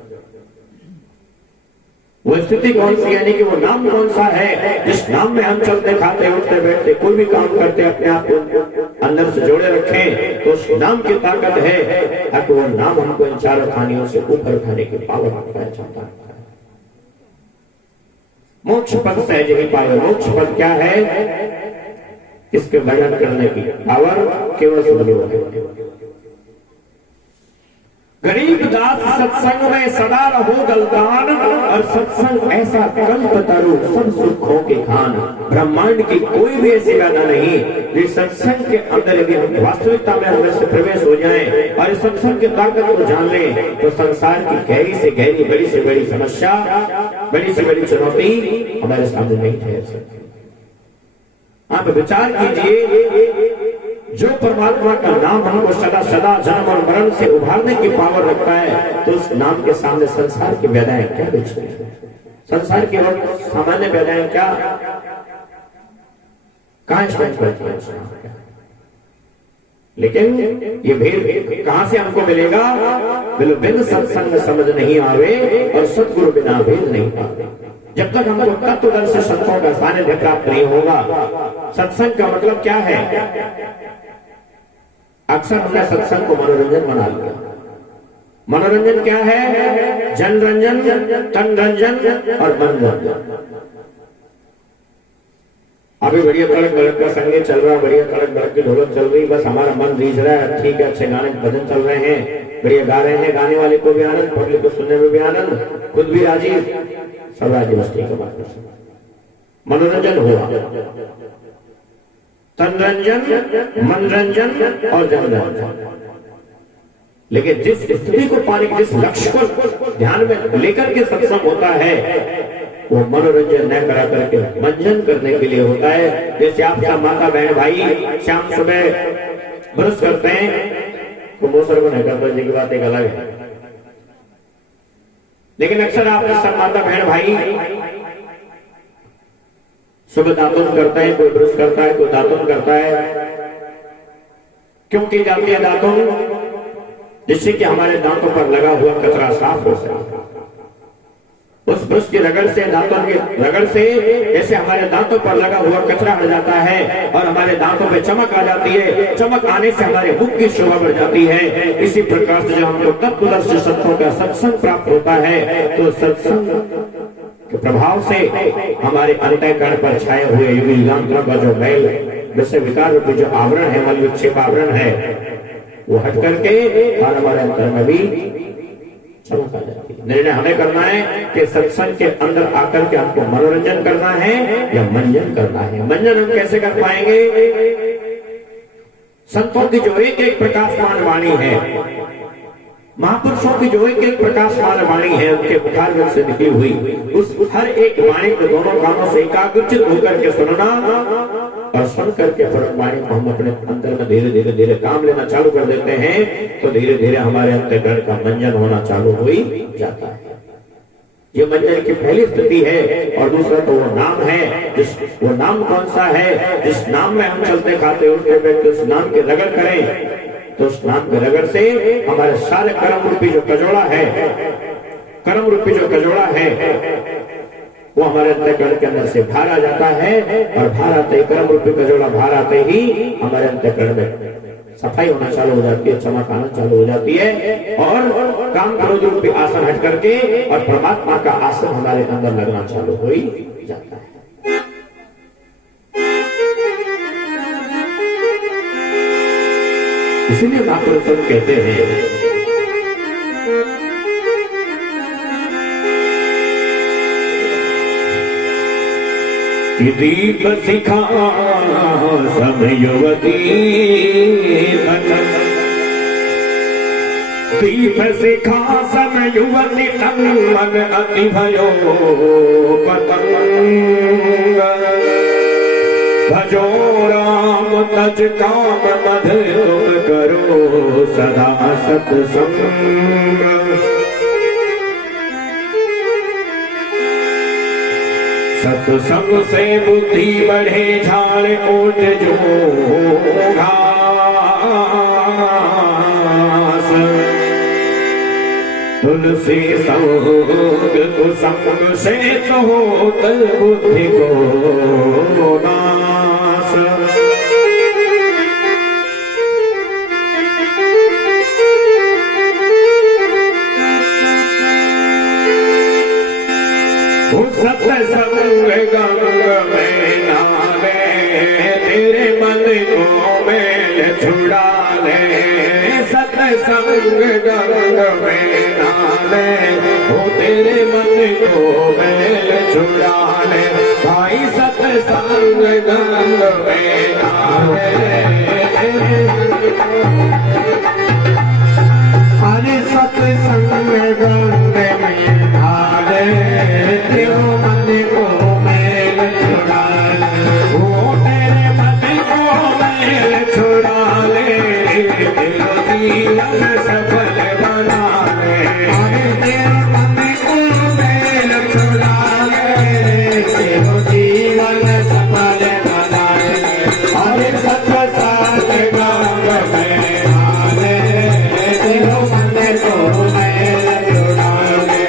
वो स्थिति कौन सी, यानी कि वो नाम कौन सा है जिस नाम में हम चलते खाते उठते बैठते कोई भी काम करते अपने आप को अंदर से जोड़े रखें तो उस नाम की ताकत है। अब वो नाम हमको इन चारों खानियों से ऊपर उठाने की पावर रखता है, चाहता है। मोक्ष पद सहज ही पावे। मोक्ष पद क्या है? इसके वर्णन करने की पावर केवल सदगुरु है। गरीब दास सत्संग में सदा रहो गलतान, और सत्संग ऐसा कल्प तरु सब सुखों के खान। ब्रह्मांड की कोई भी ऐसी गाना नहीं जिस सत्संग के अंदर यदि हम वास्तविकता में हमें से प्रवेश हो जाए और इस सत्संग की ताकत को जान ले तो संसार की गहरी से गहरी, बड़ी से बड़ी समस्या, बड़ी से बड़ी चुनौती हमारे सामने नहीं ठहर सकती। आप विचार कीजिए, जो परमात्मा का नाम हमको सदा सदा जन्म और मरण से उभारने की पावर रखता है, तो उस नाम के सामने संसार की व्याधाएं क्या बेचती है? संसार की सामान्य व्याधाएं क्या कहां स्टैंड करती है? लेकिन ये भेद कहां से हमको मिलेगा? बिन सत्संग समझ नहीं आवे और सतगुरु बिना भेद नहीं पावे। जब तक हमको तत्वदर्शी संतों का सानिध्य प्राप्त नहीं होगा। सत्संग का मतलब क्या है? अक्सर हमने सत्संग को मनोरंजन बना लिया। मनोरंजन क्या है? जन रंजन, तन रंजन और मन रंजन। अभी बढ़िया तड़क भड़क का संगीत चल रहा है, बढ़िया तड़क भड़क की ढोलक चल रही, बस हमारा मन रीझ रहा है, ठीक है, अच्छे गाने भजन चल रहे हैं, बढ़िया गा रहे हैं, गाने वाले को भी आनंद, पब्लिक को सुनने में भी आनंद, खुद भी राजी, सब राजी, बस ठीक है। मनोरंजन हुआ, तनरंजन, मनरंजन और जनरंजन। लेकिन जिस स्थिति को पाने, जिस लक्ष्य को ध्यान में लेकर के सत्संग होता है, वो मनोरंजन न करा करके मंजन करने के लिए होता है। जैसे आप सब माता बहन भाई शाम सुबह ब्रश करते हैं तो मोसर को नहीं करता जी की बात एक अलग है। लेकिन अक्सर आप सब माता बहन भाई सुबह दातुन करते हैं, कोई ब्रश करता है, कोई दातुन करता है। क्यों की जाती है दातुन? जिससे कि हमारे दांतों पर लगा हुआ कचरा साफ हो सके। उस ब्रश की रगड़ से, दांतों की रगड़ से जैसे हमारे दांतों पर लगा हुआ कचरा हट जाता है और हमारे दांतों पे चमक आ जाती है। चमक आने से हमारे मुख की शोभा बढ़ जाती है। इसी प्रकार से जब हमको तत्वदर्शी संतों का सत्संग प्राप्त होता है तो सत्संग के प्रभाव से हमारे अंतःकरण पर छाए हुए युगांतरों का जो मैल, जैसे विकार रूपी जो आवरण है, मल विक्षेप आवरण है, वो हट करके और हमारे अंतर में भी चमक आ जाती है। निर्णय हमें करना है कि सत्संग के अंदर आकर के हमको मनोरंजन करना है या मंजन करना है। मंजन हम कैसे कर पाएंगे? संतों की जो एक एक प्रकाशमान वाणी है, महापुरुषों की जो एक एक प्रकाशमान वाणी है, उनके मुखारविंद से निकली हुई उस हर एक वाणी को दोनों कानों से एकाग्रचित होकर के सुनना और सुन करके फिर वाणी को हम अपने अंदर में धीरे धीरे धीरे काम लेना चालू कर देते हैं तो धीरे धीरे हमारे अंतःकरण का मंजन होना चालू हो ही जाता है। ये मंजन की पहली स्थिति है। और दूसरा तो वो नाम है, वो नाम कौन सा है? जिस नाम में हम चलते खाते उठते बैठते उस नाम की रगड़ करें तो उस नाम के रगड़ से हमारे सारे कर्म रूपी जो कजोड़ा है, कर्म रूपी जो कजोड़ा है, वो हमारे अंतःकरण के अंदर से बाहर आ जाता है। और बाहर आते ही, कर्म रूपी कजोड़ा बाहर आते ही हमारे अंतःकरण में सफाई होना चालू हो जाती है, चमक आना चालू हो जाती है और काम क्रोध रूपी आसन हट करके और परमात्मा का आसन हमारे अंदर लगना चालू हो ही जाता है। इसीलिए महापुरुष कहते हैं कि दीप सिखा सब युवती, दीप सिखा सब युवती तन मन अति भयो पतंग, भजो राम तज काम मध तुम करो सदा सत्संग। सत्संग से बुद्धि बढ़े झाड़ ओट जो घास, तुलसी संग कुसंग से तो होत बुद्धि को नाश। सत्संग गंग में नाले तेरे मन को मेल छुड़ा ले, सत्संग गंग में नाले वो तेरे मन को मेल छुड़ा ले। भाई सत्संग गंग में नाले, अरे सत्संग गंग में नाले तेरे मन को मेल छुड़ा ले, वो तेरे मन को मेल छुड़ा ले, तेरा जीवन सफल बना ले। अरे तेरे मन को मेल छुड़ा ले, तेरा जीवन सफल बना ले। अरे सत्संग गंग में नाले तेरे मन को मेल छुड़ा ले।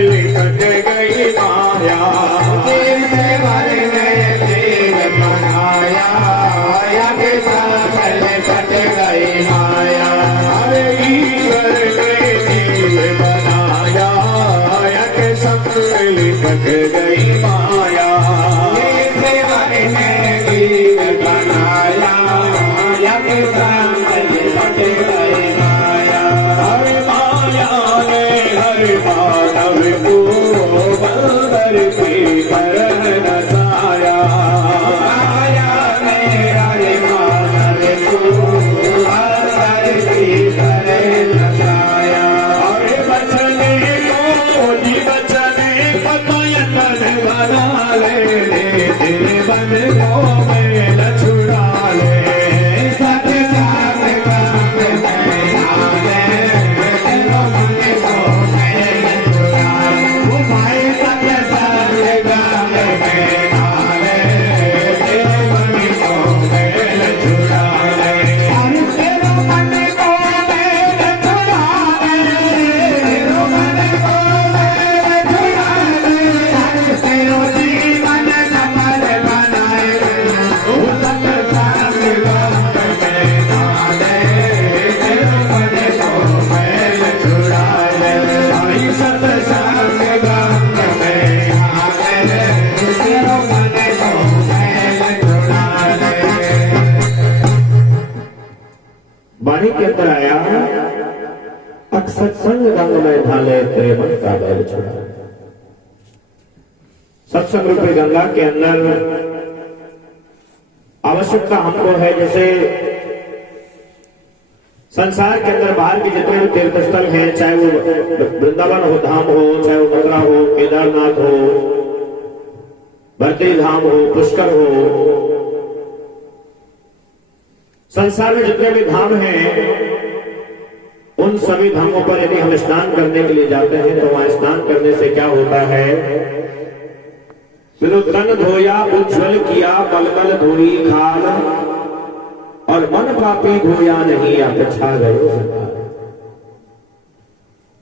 लिपट गई माया, जीवने वाले में जीव बनाया, या के संग लिपट गई माया। अरे ईश्वर ने जीव बनाया, या के संग लिपट गई माया, जीवने वाले में जीव बनाया, या के संग लिपट गई माया। हरे माया ने हरे मानव को बंदर की तरह नचाया, माया ने हरे मानव को बंदर की तरह नचाया। हरे बचने को जी बचने पतयन बना ले, जीवन को मेल छुड़ा ले, वाणी के अंदर आया, सत्संग रंग में ढाले तेरे मन का बैल छुड़ा। सत्संग रूपी गंगा के अंदर आवश्यकता हमको है, जैसे संसार के अंदर बाहर के जितने भी तीर्थ स्थल हैं, चाहे वो वृंदावन हो धाम हो, चाहे वो मथुरा हो, केदारनाथ हो, बद्री धाम हो, पुष्कर हो, संसार में जितने भी धाम हैं, उन सभी धामों पर यदि हम स्नान करने के लिए जाते हैं तो वहां स्नान करने से क्या होता है, फिर तन धोया उज्ज्वल किया मलमल धोई खाल, और मन पापी धोया नहीं आप छा गए।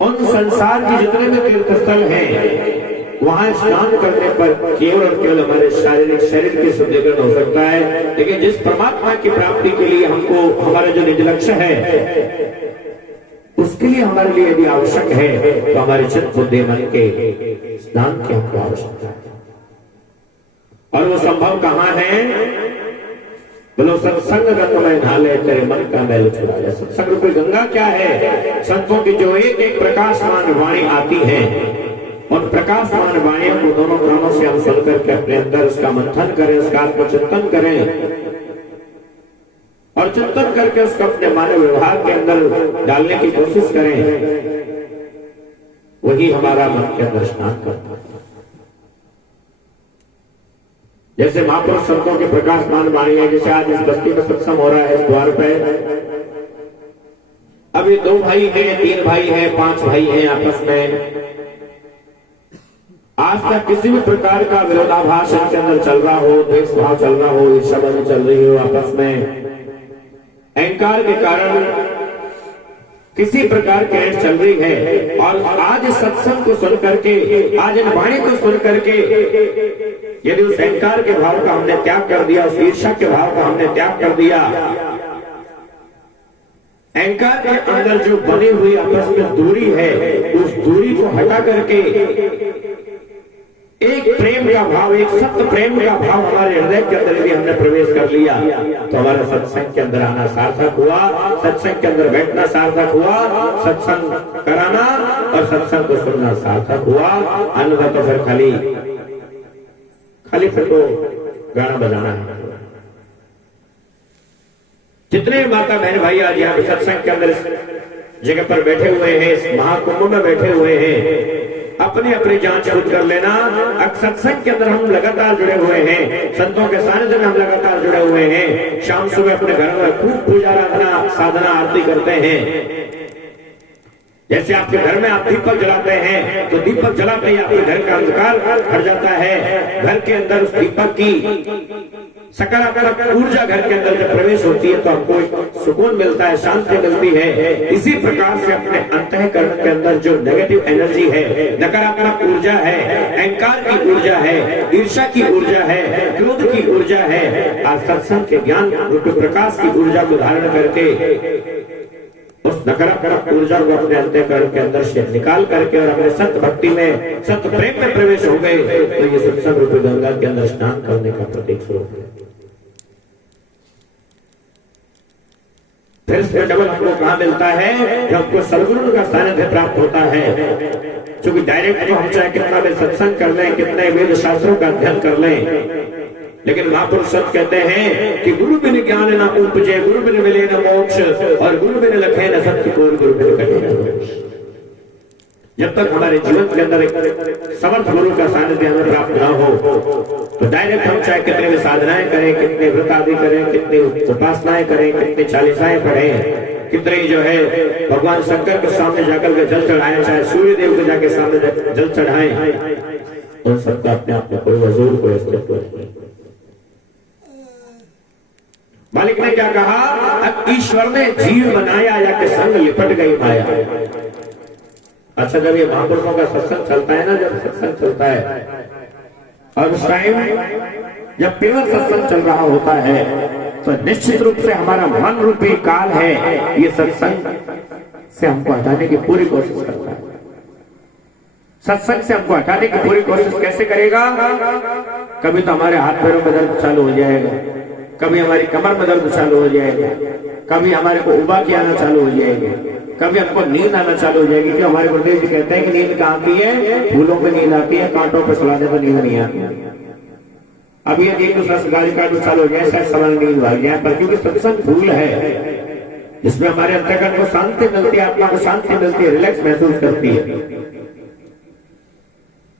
उन संसार के जितने भी तीर्थ स्थल हैं, वहां स्नान करने पर केवल और केवल हमारे शारीरिक शरीर की शुद्धिकरण हो सकता है, लेकिन जिस परमात्मा की प्राप्ति के लिए हमको हमारा जो निज लक्ष्य है, उसके लिए हमारे लिए यदि आवश्यक है तो हमारे चित्त बुद्धि मन के स्नान की हमको आवश्यकता है। और वो संभव कहां है, बोलो सत्संग रंग में ढाले तेरे मन का मैल छुड़ा जाए। सत्संग रूपी गंगा क्या है, संतों की जो एक एक प्रकाशमान वाणी आती है, उन प्रकाशमान वाणियों को दोनों कानों से हम सुन करके अपने अंदर उसका मंथन करें, उसका आत्मचिंतन करें, और चिंतन करके उसको अपने मानव व्यवहार के अंदर डालने की कोशिश करें, वही हमारा मन के अंदर स्नान करता है। जैसे महापुरुष संतों के प्रकाशमान वाणी है, जैसे आज इस बस्ती में सत्संग हो रहा है इस द्वार पे, अभी 2 भाई हैं, 3 भाई हैं, 5 भाई हैं आपस में, आज तक किसी भी प्रकार का विरोधाभास इनके अंदर चल रहा हो, द्वेष भाव चल रहा हो, ईर्ष्या चल रही हो आपस में, अहंकार के कारण किसी प्रकार की ऐड चल रही है, और आज इस सत्संग को सुन करके, आज इन वाणी को सुन करके यदि उस अहंकार के भाव का हमने त्याग कर दिया, उस ईर्ष्या के भाव का हमने त्याग कर दिया, अहंकार के अंदर जो बनी हुई आपस में दूरी है, उस दूरी को हटा करके एक प्रेम का भाव, एक सत्य प्रेम का भाव हमारे हृदय के अंदर यदि हमने प्रवेश कर लिया, तो हमारा सत्संग के अंदर आना सार्थक हुआ, सत्संग के अंदर बैठना सार्थक हुआ, सत्संग कराना और सत्संग को सुनना सार्थक हुआ। अन्यथा तो फिर खाली फिर तो गाना बजाना है। जितने माता बहन भाई आज यहाँ सत्संग के अंदर इस जगह पर बैठे हुए हैं, इस महाकुंभ में बैठे हुए हैं, अपनी अपनी जांच खुद कर लेना। सत्संग के अंदर हम लगातार जुड़े हुए हैं, संतों के सानिध्य में हम लगातार जुड़े हुए हैं, शाम सुबह अपने घर में खूब पूजा आराधना साधना आरती करते हैं। जैसे आपके घर में आप दीपक जलाते हैं तो दीपक जलाते ही आपके घर का अंधकार हट जाता है, घर के अंदर उस दीपक की सकारात्मक ऊर्जा घर के अंदर जब प्रवेश होती है तो हमको एक सुकून मिलता है, शांति मिलती है। इसी प्रकार से अपने अंतःकरण के अंदर जो नेगेटिव एनर्जी है, नकारात्मक ऊर्जा है, अहंकार की ऊर्जा है, ईर्ष्या की ऊर्जा है, क्रोध की ऊर्जा है, आज सत्संग के ज्ञान रूपी प्रकाश की ऊर्जा को धारण करके उस नकारात्मक ऊर्जा को अपने अंतःकरण के अंदर से निकाल करके और अपने सत्य भक्ति में, सत्य प्रेम में प्रवेश हो गए तो ये सत्संग रूपी गंगा के अंदर स्नान करने का प्रतीक स्वरूप है। फिर इसमें डबल हमको कहां मिलता है, जब हमको सद्गुरु का सानिध्य प्राप्त होता है। क्योंकि डायरेक्ट तो हम चाहे कितना भी सत्संग कर लें, कितने वेद शास्त्रों का अध्ययन कर लें, लेकिन महापुरुष सब कहते हैं कि गुरु बिन ज्ञान न उपजे, गुरु बिन मिले न मोक्ष, और गुरु बिन लखे न सत्य को, गुरु बिन कटे न मोक्ष। जब तक हमारे जीवन के अंदर एक समर्थ गुरु का सानिध्य हमें प्राप्त न हो तो डायरेक्ट हम चाहे कितने भी साधनाएं करें, कितने व्रत आदि करें, कितनी उपासनाएं करें, कितनी चालीसाएं पढ़ें, कितने जो है भगवान शंकर के सामने जाकर के जल चढ़ाएं, चाहे सूर्य देव के जाके सामने जल चढ़ाएं, उन सबका अपने आप में कोई वजूद, कोई अस्तित्व नहीं। मालिक ने क्या कहा, अब ईश्वर ने जीव बनाया या कि संग लिपट गई माया। अच्छा, जब ये महापुरुषों का सत्संग चलता है ना, जब सत्संग चलता है और उस टाइम जब प्योर सत्संग चल रहा होता है तो निश्चित रूप से हमारा मन रूपी काल है, ये सत्संग से हमको हटाने की पूरी कोशिश करता है। सत्संग से हमको हटाने की पूरी कोशिश कैसे करेगा? कभी तो हमारे हाथ पैरों में दर्द चालू हो जाएगा, कभी हमारी कमर में दर्द चालू हो जाएगा, कभी हमारे को उबाकी आना चालू हो जाएगी, कभी हमको नींद आना चालू हो जाएगी। क्यों? हमारे गुरुदेव जी कहते हैं कि नींद कहाँ आती है? फूलों पे नींद आती है, कांटों पे सुलाने पर नींद नहीं आती। अब ये एक दूसरा से गाली काटना चालू हो जाए, शायद सवाल नींद भाग जाए, पर क्योंकि सत्संग फूल है जिसमें हमारे अंतर्गत को शांति मिलती है, आत्मा को शांति मिलती है, रिलैक्स महसूस करती है।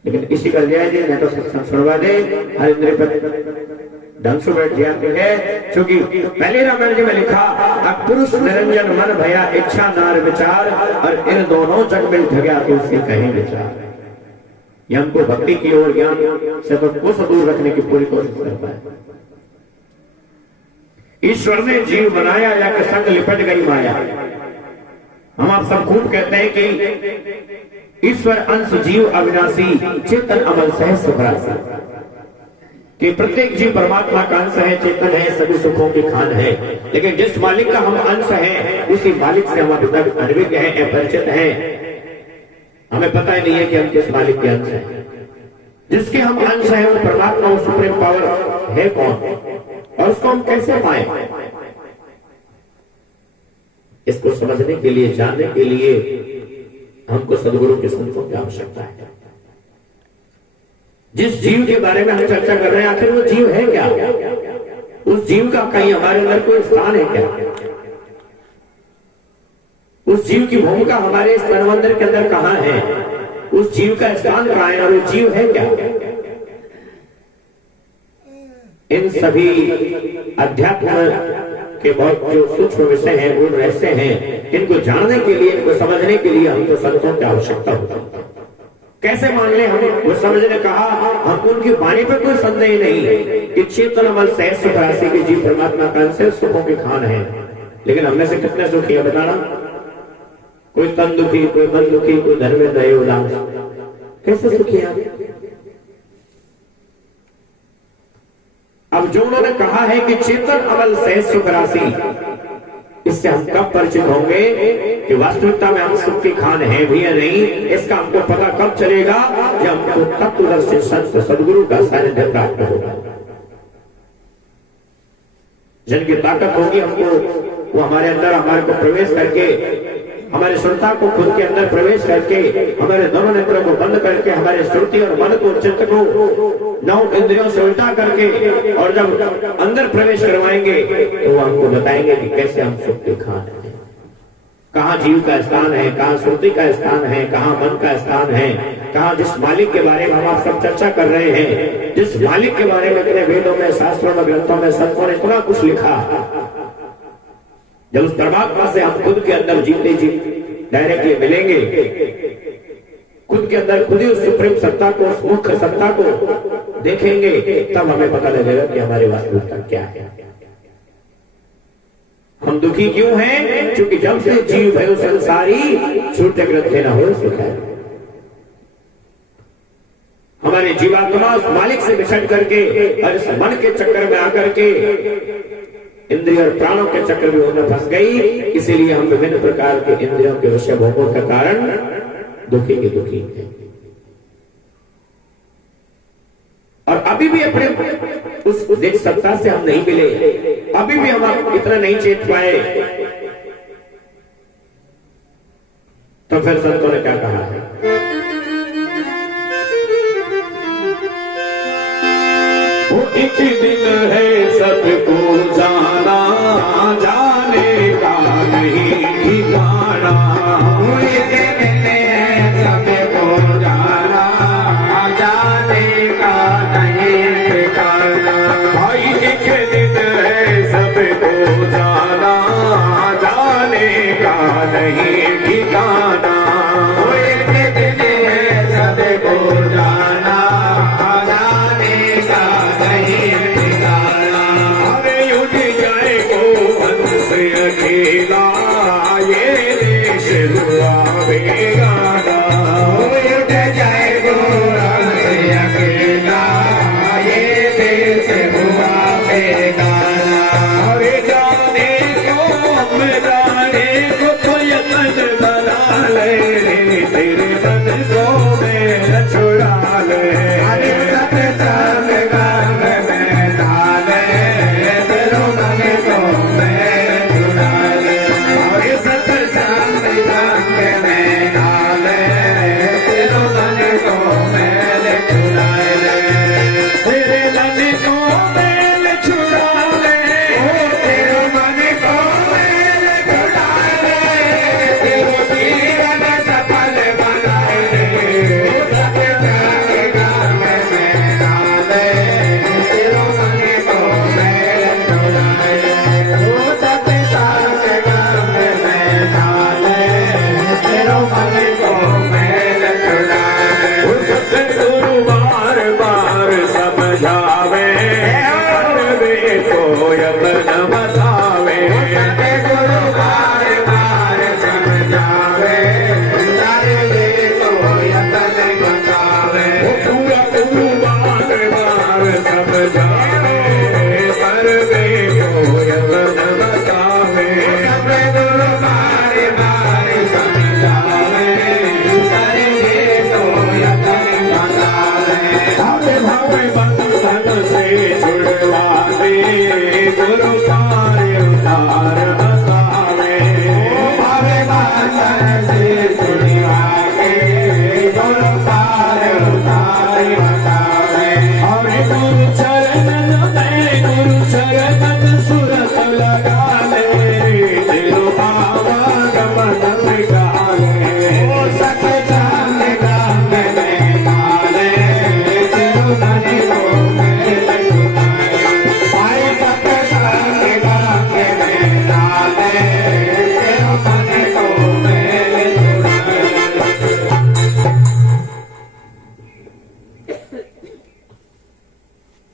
लेकिन इसी कर जाए जी मैं तो सत्संग सुनवा दे, हर इंद्रिय पर ढंग से बैठ जाते हैं। क्योंकि पहले रामायण जी में लिखा, अब पुरुष निरंजन मन भया इच्छा नार विचार, और इन दोनों जग में भगया तो उससे कहीं विचार। ये हमको भक्ति की ओर, ज्ञान से तो कुछ दूर रखने की पूरी कोशिश करता है। ईश्वर ने जीव बनाया या कि संग लिपट गई माया। हम आप सब खूब कहते हैं कि ईश्वर अंश जीव अविनाशी, चेतन अमल सहज सुखरासी, कि प्रत्येक जीव परमात्मा का अंश है, चेतन है, सभी सुखों की खान है। लेकिन जिस मालिक का हम अंश हैं, उसी मालिक से हम अभी तक अनभिज्ञ हैं, अपरिचित हैं। हमें पता ही नहीं है कि हम किस मालिक के अंश हैं। जिसके हम अंश हैं वो परमात्मा, वो सुप्रीम पावर है कौन, और उसको हम कैसे पाए? इसको समझने के लिए, जानने के लिए हमको सदगुरु के संतों की आवश्यकता है। जिस जीव के बारे में हम चर्चा कर रहे हैं, आखिर वो जीव है क्या? उस जीव का कहीं हमारे अंदर कोई स्थान है क्या? उस जीव की भूमिका हमारे इस तनमंदिर के अंदर कहां है? उस जीव का स्थान कहां है और वो जीव है क्या? इन सभी अध्यात्म के बहुत जो सूक्ष्म विषय हैं, गूढ़ रहस्य हैं, इनको जानने के लिए, इनको समझने के लिए हमको संतों की आवश्यकता होती है। कैसे मान ले हम? वो समझने कहा, हमको उनकी वाणी पर कोई संदेह नहीं कि चेतन अमल सहज सुखरासी के जीव परमात्मा का अंश, सुखों की खान है। लेकिन हमने से कितने सुखी है बताना? कोई तन दुखी, कोई मन दुखी, कोई धन में दये उदास। कैसे सुखी है? अब जो उन्होंने कहा है कि चेतन अमल सहज सुखरासी, इससे हम कब परिचित होंगे कि वास्तविकता में हम सुख की खान है भी या नहीं? इसका हमको पता कब चलेगा? जब हमको तत्वदर्शी संत सदगुरु का सानिध्य प्राप्त होगा। जिनकी ताकत होगी हमको, वो हमारे अंदर, हमारे को प्रवेश करके, हमारे श्रोता को खुद के अंदर प्रवेश करके, हमारे दोनों नेत्रों को बंद करके, हमारे श्रुति और मन को, चित्त को 9 इंद्रियों से उल्टा करके, और जब अंदर प्रवेश करवाएंगे तो वो हमको बताएंगे कि कैसे हम सुख के खान हैं, कहाँ जीव का स्थान है, कहाँ श्रुति का स्थान है, कहाँ मन का स्थान है, कहाँ जिस मालिक के बारे में हम आप सब चर्चा कर रहे हैं, जिस मालिक के बारे में इतने वेदों में, शास्त्रों में, ग्रंथों में संतों ने इतना कुछ लिखा। जब उस परमात्मा से हम खुद के अंदर जीते जी डायरेक्टली मिलेंगे, खुद के अंदर खुद ही उस सुप्रीम सत्ता को, उस मुख्य सत्ता को देखेंगे तब हमें पता लगेगा कि हमारी वास्तविकता क्या है। हम दुखी क्यों हैं? क्योंकि जब से जीव भयो संसारी छूटे ग्रंथे न हो सुखाए। हमारे जीवात्मा उस मालिक से बिछड़ करके और इस मन के चक्कर में आकर के इंद्रिय और प्राणों के चक्कर में होकर फंस गई। इसीलिए हम विभिन्न प्रकार के इंद्रियों के विषय भोगों के कारण दुखी के दुखी हैं। और अभी भी अपने उस देख सत्ता से हम नहीं मिले, अभी भी हम इतना नहीं चेत पाए। तो फिर संतों ने क्या कहा है? वो एक दिन है सबको जाना, जाने का नहीं ठिकाना। वो एक दिन है सबको जाना, जाने का नहीं ठिकाना। भाई एक दिन है सबको जाना, जाने का नहीं ठिकाना। वो एक दिन है सबको जाना, अकेला ये देश रुआवे गाना। उठ जाए गोरन से अकेला ये देश रुआवे गाना। अरे जाने को जाने को तो यतन बना ले, तेरे मन को मैं छुड़ा ले। अरे सत्संग गान में डाले, तेरे मन को मैं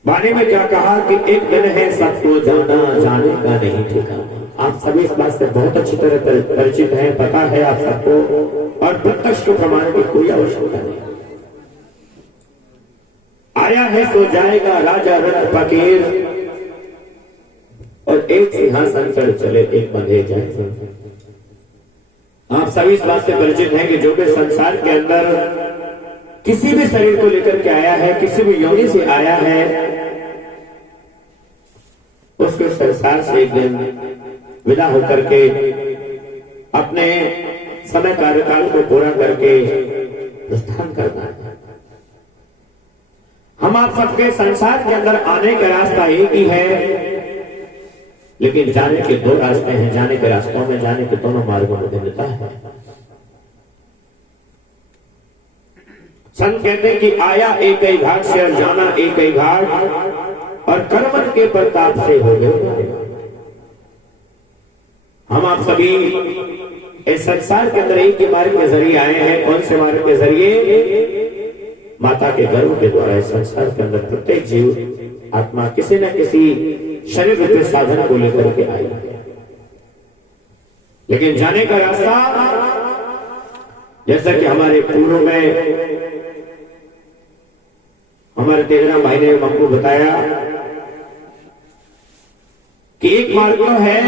वाणी में क्या कहा कि एक दिन है सबको जाना, जाने का नहीं ठिकाना। आप सभी इस बात से बहुत अच्छी तरह परिचित हैं, पता है आप सबको, और प्रत्यक्ष को प्रमाण की कोई आवश्यकता नहीं। आया है सो जाएगा राजा रण फकीर, और एक सिंहासन पर चले एक बंधे जाए। आप सभी इस बात से परिचित हैं कि जो भी संसार के अंदर किसी भी शरीर को लेकर के आया है, किसी भी योनि से आया है, उसके संसार से एक दिन विदा होकर के अपने समय कार्यकाल को पूरा करके प्रस्थान करना है। हम आप सबके संसार के अंदर आने का रास्ता एक ही है, लेकिन जाने के दो रास्ते हैं। जाने के रास्तों में, जाने के दोनों मार्गों में भिन्नता है। संत कहते हैं कि आया एक ही घाट से और जाना एक ही घाट, और कर्मन के प्रताप से हो गए। हम आप सभी इस संसार के अंदर एक ही मार्ग के जरिए आए हैं। कौन से मार्ग के जरिए? माता के गर्भ के द्वारा इस संसार के अंदर प्रत्येक जीव आत्मा किसी न किसी शरीर रूपी साधन को लेकर के आई, लेकिन जाने का रास्ता जैसा कि हमारे पूर्व में हमारे तेजरा भाई ने हमको बताया कि एक मार्ग तो है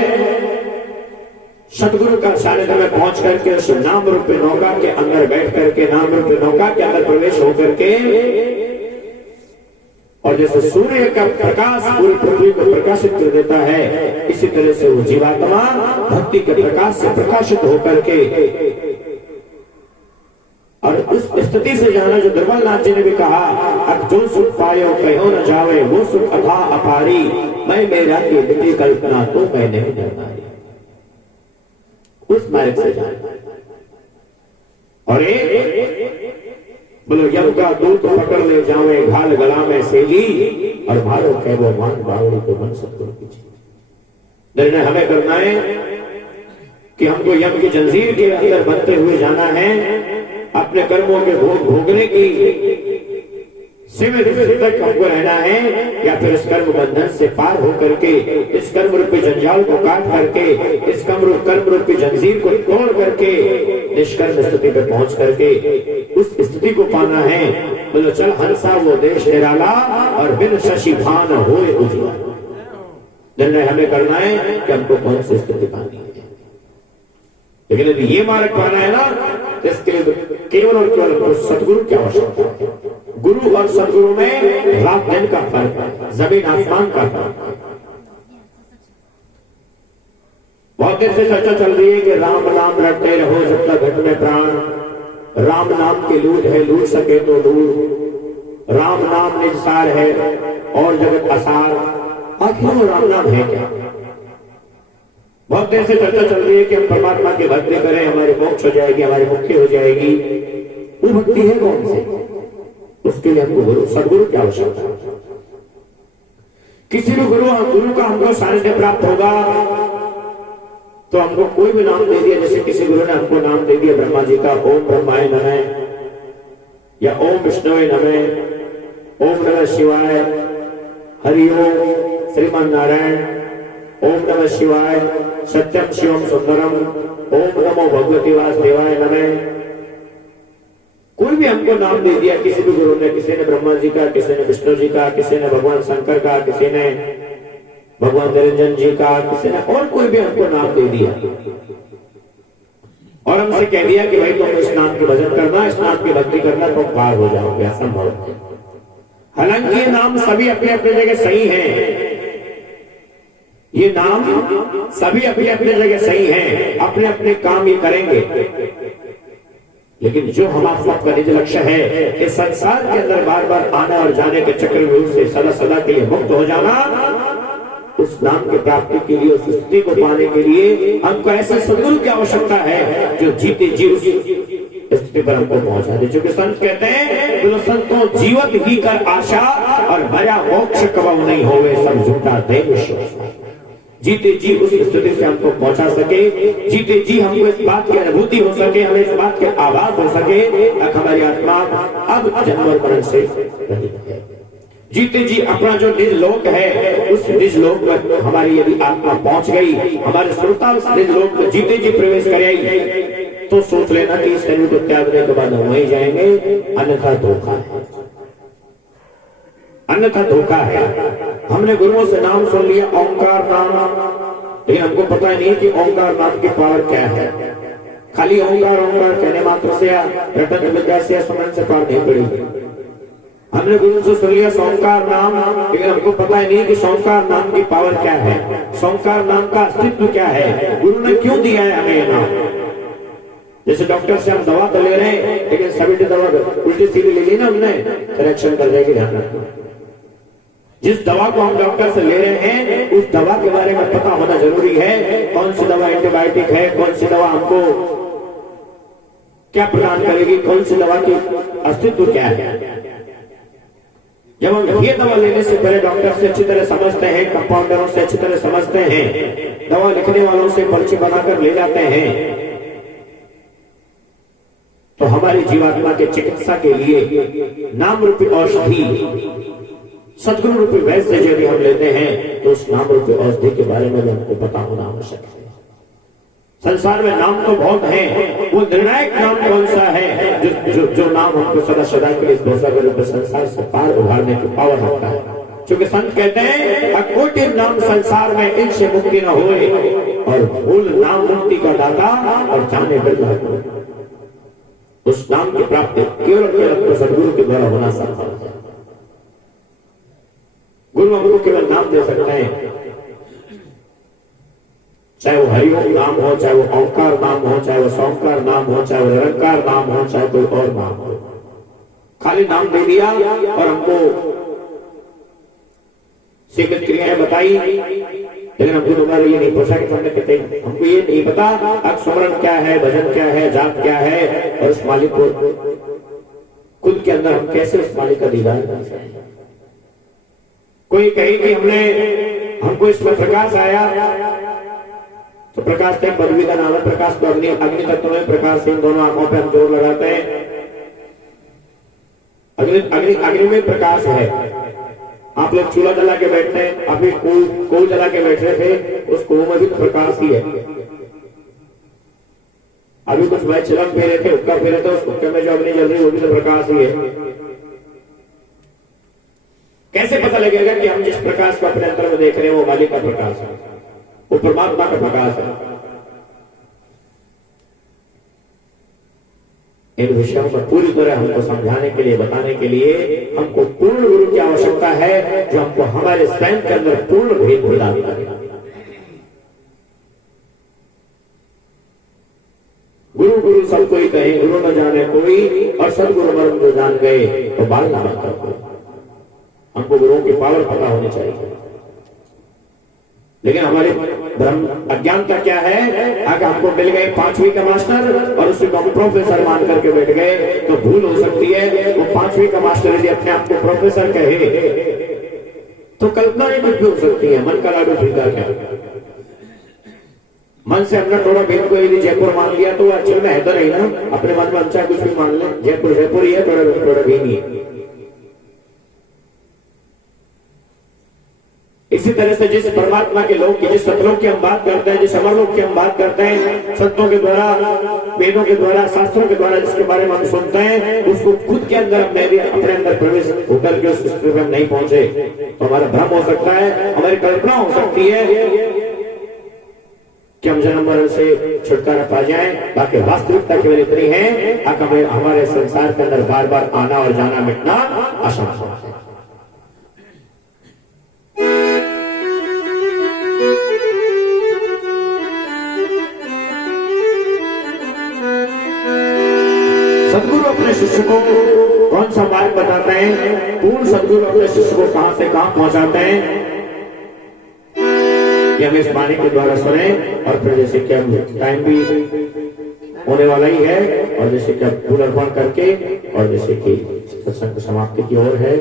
सतगुरु का सानिध्य में पहुंच करके उस नाम रूपी नौका के अंदर बैठ करके नाम रूपी नौका के अंदर प्रवेश होकर के, और जैसे सूर्य का प्रकाश पूरी पृथ्वी को प्रकाशित कर देता है, इसी तरह से वो जीवात्मा भक्ति के प्रकाश से प्रकाशित होकर के, और उस स्थिति से जाना जो दुर्बल नाथ जी ने भी कहा, अब जो सुख पायो कहो न जावे वो सुख अथा अपारी, मैं मेरा की बिटी कल्पना तो मैं नहीं जानता, उस मार्ग से जाना। और बोलो यम का दूत पकड़ ले जावे घाल गला में सेगी, और मारो कह वो मान बावड़ी तो मन सतगुरु की चीज। निर्णय हमें करना है कि हमको यम की जंजीर के अंदर बनते हुए जाना है, अपने कर्मों के भोग भोगने की सीमित तक हमको रहना है, या फिर इस कर्म बंधन से पार होकर के इस कर्म रूपी जंजाल को काट करके इस कर्म रूपी जंजीर को तोड़ करके निष्कर्म स्थिति पे पहुंच करके उस स्थिति को पाना है। बोलो चल हंसा वो देश निराला और बिन शशि भान होए उजिया। निर्णय हमें करना है कि हमको कौन सी स्थिति पानी है, लेकिन यदि ये मार्ग पाना है ना, तो इसके लिए केवल और केवल सतगुरु की आवश्यकता है। गुरु और सदगुरु में रात दिन का फर्क है, जमीन आसमान का फर्क है। बहुत देर से चर्चा चल रही है कि राम नाम रटते रहो जब तक घट में प्राण, राम नाम के लूट है लूट सके तो लूट, राम नाम निजसार है और जगत असार, आखिर वो राम नाम है क्या? बहुत देर से चर्चा चल रही है कि हम परमात्मा की भक्ति करें, हमारी मोक्ष हो जाएगी, हमारी मुक्ति हो जाएगी। वो भक्ति है कौन सी? उसके लिए हमको गुरु सदगुरु की आवश्यकता है। किसी भी गुरु का हमको सानिध्य प्राप्त होगा तो हमको कोई भी नाम दे दिया, जैसे किसी गुरु ने हमको नाम दे दिया ब्रह्मा जी का ओम ब्रह्माय नमः, या ओम विष्णुवे नमः, ओम नमः शिवाय, हरि ओम श्रीमान नारायण, ओम नमः शिवाय, सत्यम शिवम सुंदरम, ओम नमो भगवती वासुदेवाय नमः। कोई भी हमको नाम दे दिया किसी भी गुरु ने, किसी ने ब्रह्मा जी का, किसी ने विष्णु जी का, किसी ने भगवान शंकर का, किसी ने भगवान निरंजन जी का, किसी ने और कोई भी हमको नाम दे दिया और हमसे कह दिया कि भाई तुम इस नाम की भजन करना, इस नाम की भक्ति करना, तुम पार हो जाओगे। असंभव है। हालांकि ये नाम सभी अपने अपने जगह सही हैं, ये नाम सभी अपने अपने जगह सही हैं, अपने अपने काम ये करेंगे, लेकिन जो हमारा सबका निज लक्ष्य है कि संसार के अंदर बार बार आना और जाने के चक्रव्यूह से सदा सदा के लिए मुक्त हो जाना, उस नाम की प्राप्ति के लिए, उस स्थिति को पाने के लिए हमको ऐसे सदगुरु की आवश्यकता है जो जीते जी उस स्थिति पर हमको पहुंचा दे। क्योंकि संत कहते हैं तो संतों जीवत ही कर आशा और भया मोक्ष कबहु नहीं होवे, सब झूठा देव जीते जी उस स्थिति से हमको पहुंचा सके, जीते जी हमको इस बात की अनुभूति हो सके, हमें इस बात के आभास हो सके कि हमारी आत्मा अब जन्म और मरण से रहित है। जीते जी अपना जो निज लोक है उस निज लोक में हमारी यदि आत्मा पहुंच गई, हमारे श्रोता उस निज लोक में जीते जी प्रवेश करेगी, तो सोच लेना कि इस शरीर को त्यागने के बाद हम वहीं जाएंगे, अन्यथा धोखा है, अन्यथा धोखा है। हमने गुरुओं से नाम सुन लिया ओंकार नाम, लेकिन हमको पता ही नहीं कि ओंकार नाम की पावर क्या है। खाली ओंकार ओंकार कहने मात्र से या रटन विद्या से या सुमन से पार नहीं पड़ेगी। हमने गुरु से सुन लिया सोमकार नाम, लेकिन हमको पता ही नहीं कि सोमकार नाम की पावर क्या है, सोमकार नाम का अस्तित्व क्या है, गुरु ने क्यों दिया है हमें ये नाम। जैसे डॉक्टर से हम दवा तो ले रहे हैं, लेकिन सभी दवा उल्टी सीधी ले ली ना हमने, करेक्शन कर जाएगी, ध्यान रखना। जिस दवा को हम डॉक्टर से ले रहे हैं उस दवा के बारे में पता होना जरूरी है, कौन सी दवा एंटीबायोटिक है, कौन सी दवा हमको क्या प्रदान करेगी, कौन सी दवा की अस्तित्व क्या है। जब हम ये दवा लेने से पहले डॉक्टर से अच्छी तरह समझते हैं, कंपाउंडरों से अच्छी तरह समझते हैं, दवा लिखने वालों से पर्ची बनाकर ले जाते हैं, तो हमारी जीवात्मा के चिकित्सा के लिए नाम रूपी औषधि, सदगुरु रूपी वैद्य यदि हम लेते हैं तो उस नाम रूपी औषधि के बारे में हमको पता होना आवश्यक है। संसार में नाम तो बहुत हैं, वो निर्णायक नाम कौन सा है जो नाम हमको सदा सदा के लिए संसार से पार उभारने की पावर रखता है। क्योंकि संत कहते हैं कोटि नाम संसार में इनसे मुक्ति न होए, और मूल नाम मुक्ति का दाता और जाने बिरला। उस नाम की प्राप्ति केवल सदगुरु के द्वारा होना संभव है। गुरु हमको केवल नाम दे सकते हैं, चाहे वो हरिओम नाम हो, चाहे वो ओंकार नाम हो, चाहे वो सोमकार नाम हो, चाहे वो निरंकार नाम हो, चाहे कोई और नाम हो। खाली नाम दे दिया और हमको सीमित क्रियाएं बताई, लेकिन हमको दोबारा ये नहीं पूछा कि तुमने कहते, हमको ये नहीं पता स्मरण क्या है, भजन क्या है, जाप क्या है, और उस मालिक को खुद के अंदर हम कैसे उस मालिक का दीदार कर सकते हैं। कोई कहे कि हमको इसमें प्रकाश आया, तो प्रकाश का एक पदवी का नाम है प्रकाश। तो अग्नि तत्व में प्रकाश से दोनों आंखों पे हम जोर लगाते हैं। अग्नि में प्रकाश है। आप लोग चूल्हा जला के बैठते हैं, अभी कोल जला के बैठ रहे थे, उस कुओं में भी तो प्रकाश ही है। अभी कुछ भाई चिलम फेरे थे, हुक्का फेरे थे, उस हुक्के में जो अग्नि जल रही वो भी तो प्रकाश ही है। कैसे पता लगेगा कि हम जिस प्रकाश को अपने अंदर में देख रहे हैं वो मालिक का प्रकाश है, वो परमात्मा का प्रकाश है। इन विषयों पर पूरी तरह हमको समझाने के लिए, बताने के लिए हमको पूर्ण गुरु की आवश्यकता है, जो हमको हमारे स्वयं के अंदर पूर्ण भेद प्रदान करे। गुरु गुरु सब कोई कहे, गुरु न जाने कोई, और सदगुरु मर्म जो जान गए तो बाल ना बनता कोई। हमको गुरुओं की पावर पता होनी चाहिए। लेकिन हमारे धर्म अज्ञानता क्या है, अगर हमको मिल गए 5वीं का मास्टर और उसी को हम प्रोफेसर मान करके बैठ गए तो भूल हो सकती है। वो 5वीं का मास्टर यदि अपने आप को प्रोफेसर कहे तो कल्पना ही कुछ भी हो सकती है। मन का लाडू फीका क्या, मन से हमने थोड़ा भेद को यदि जयपुर मान लिया तो अच्छे में है तो नहीं ना। अपने मन में अच्छा कुछ भी मान ले, जयपुर जयपुर ही है, थोड़ा भी नहीं है। इसी तरह से जिस परमात्मा के लोग की, जिस सतलोक की हम बात करते हैं, जिस अमरलोक की हम बात करते हैं, संतों के द्वारा, वेदों के द्वारा, शास्त्रों के द्वारा जिसके बारे में हम सुनते हैं, उसको खुद के अंदर हमने भी अपने अंदर प्रवेश होकर के उस स्थिति में हम नहीं पहुंचे तो हमारा भ्रम हो सकता है, हमारी कल्पना हो सकती है कि हम जन्म मरण से छुटकारा पा जाएं। बाकी वास्तविकता केवल इतनी है, हमारे संसार के अंदर बार बार आना और जाना, मिटना असंभव है। सदगुरु अपने शिष्य को कौन सा मार्ग बताते हैं, पूर्ण सदगुरु अपने शिष्य को कहां से कहां पहुंचाते हैं, ये हम इस वाणी के द्वारा सुने। और फिर जैसे कि हम टाइम भी होने वाला ही है, और जैसे कि अब फूल अर्पण करके और जैसे कि सत्संग समाप्ति की ओर है।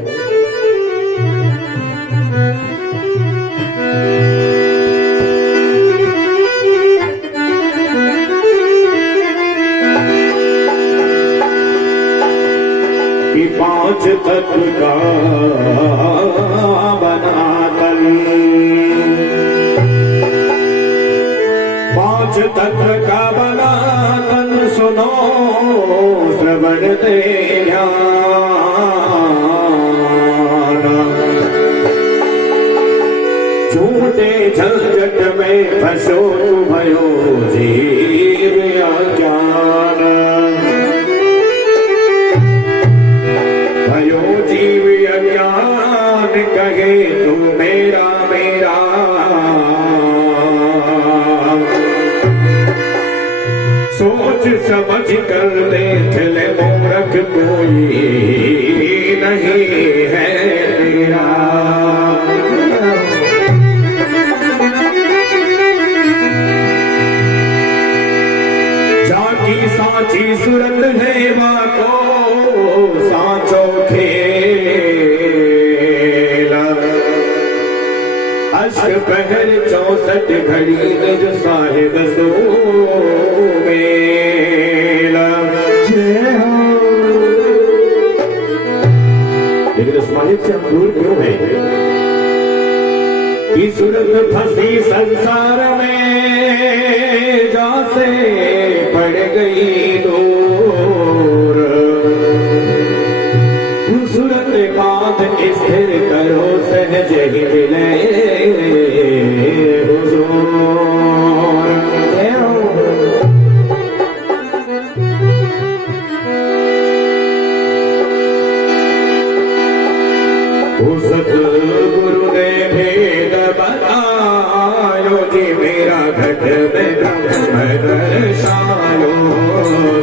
पांच तत्व का बनाकर, पांच तत्व का बनाकर सुनो श्रवण दे ध्यान। झूठे झंझट में फंसो भयो जीव अज्ञान, भयो जीव अज्ञान कहे तू मेरा मेरा। सोच समझ कर देख ले मूर्ख कोई नहीं है तेरा। जाकी सांची सूरत है वाको सांचो खेला। अश्क पहर 64 घड़ी में जो साहिब सो मेला। मालिक से हम दूर क्यों हैं? कि सूरत फंसी संसार में जासे पड़ गई दूर, सूरत बात स्थिर करो सहज ही मिले हुजूर। सतगुरु ने भेद बतायो जी मेरा घट में ब्रह्म दर्शायो।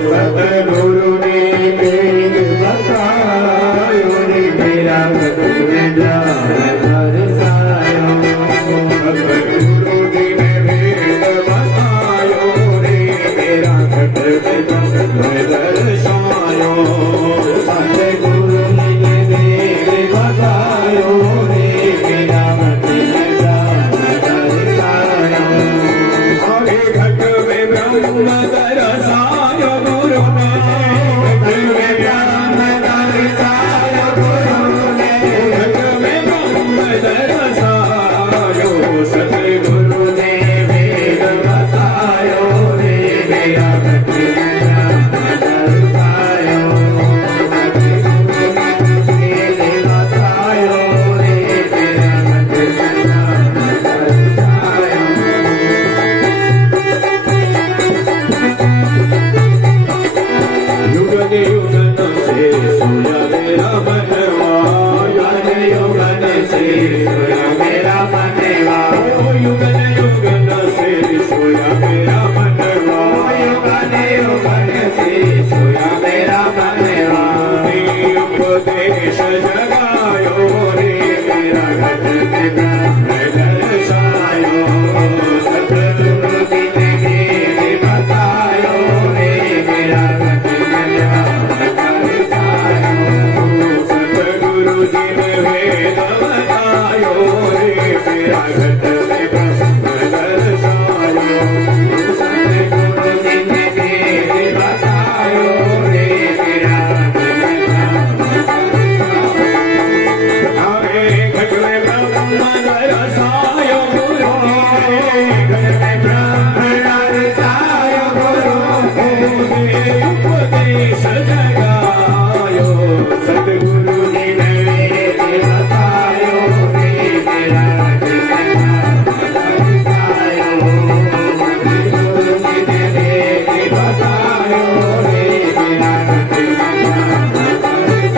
सतगुरु ने भेद बतायो जी मेरा घट में ब्रह्म दर्शायो। सतगुरु जी ने भेद बतायो रे मेरा घट में ब्रह्म दर्शायो। सतगुरु ने भेद बतायो रे मेरा घट में ब्रह्म दर्शायो। अरे घट में ब्रह्म दर्शायो गुरु ने, घट में ब्रह्म दर्शायो गुरु ने, घट में ब्रह्म दर्शायो। सतगुरु ने भेद बतायो रे मेरा घट में ब्रह्म दर्शायो।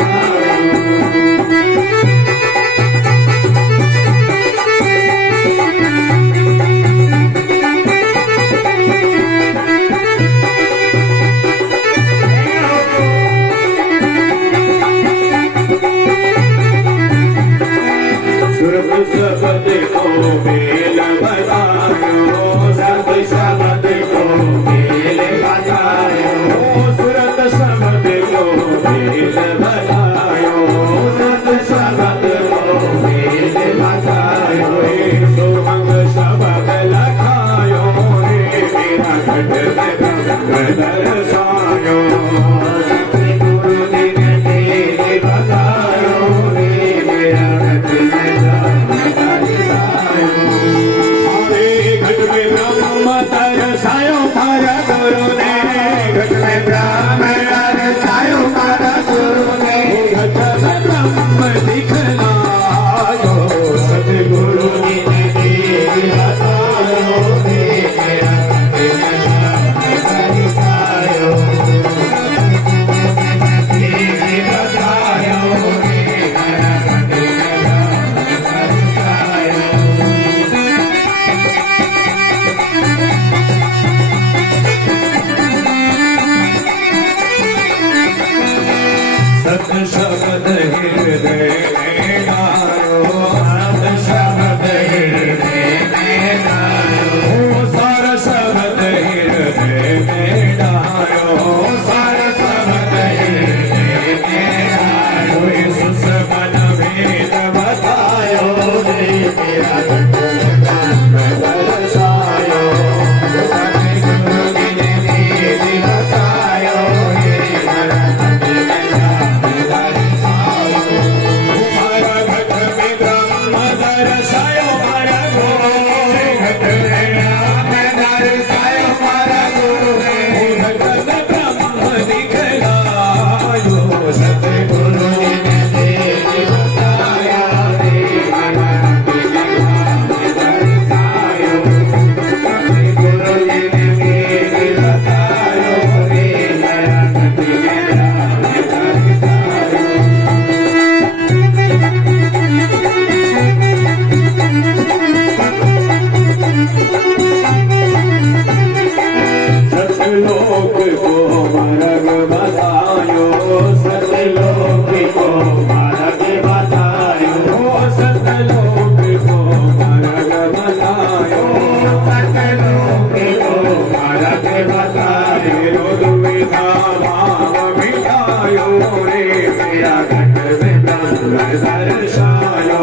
मेरा घट में ब्रह्म दर्शायो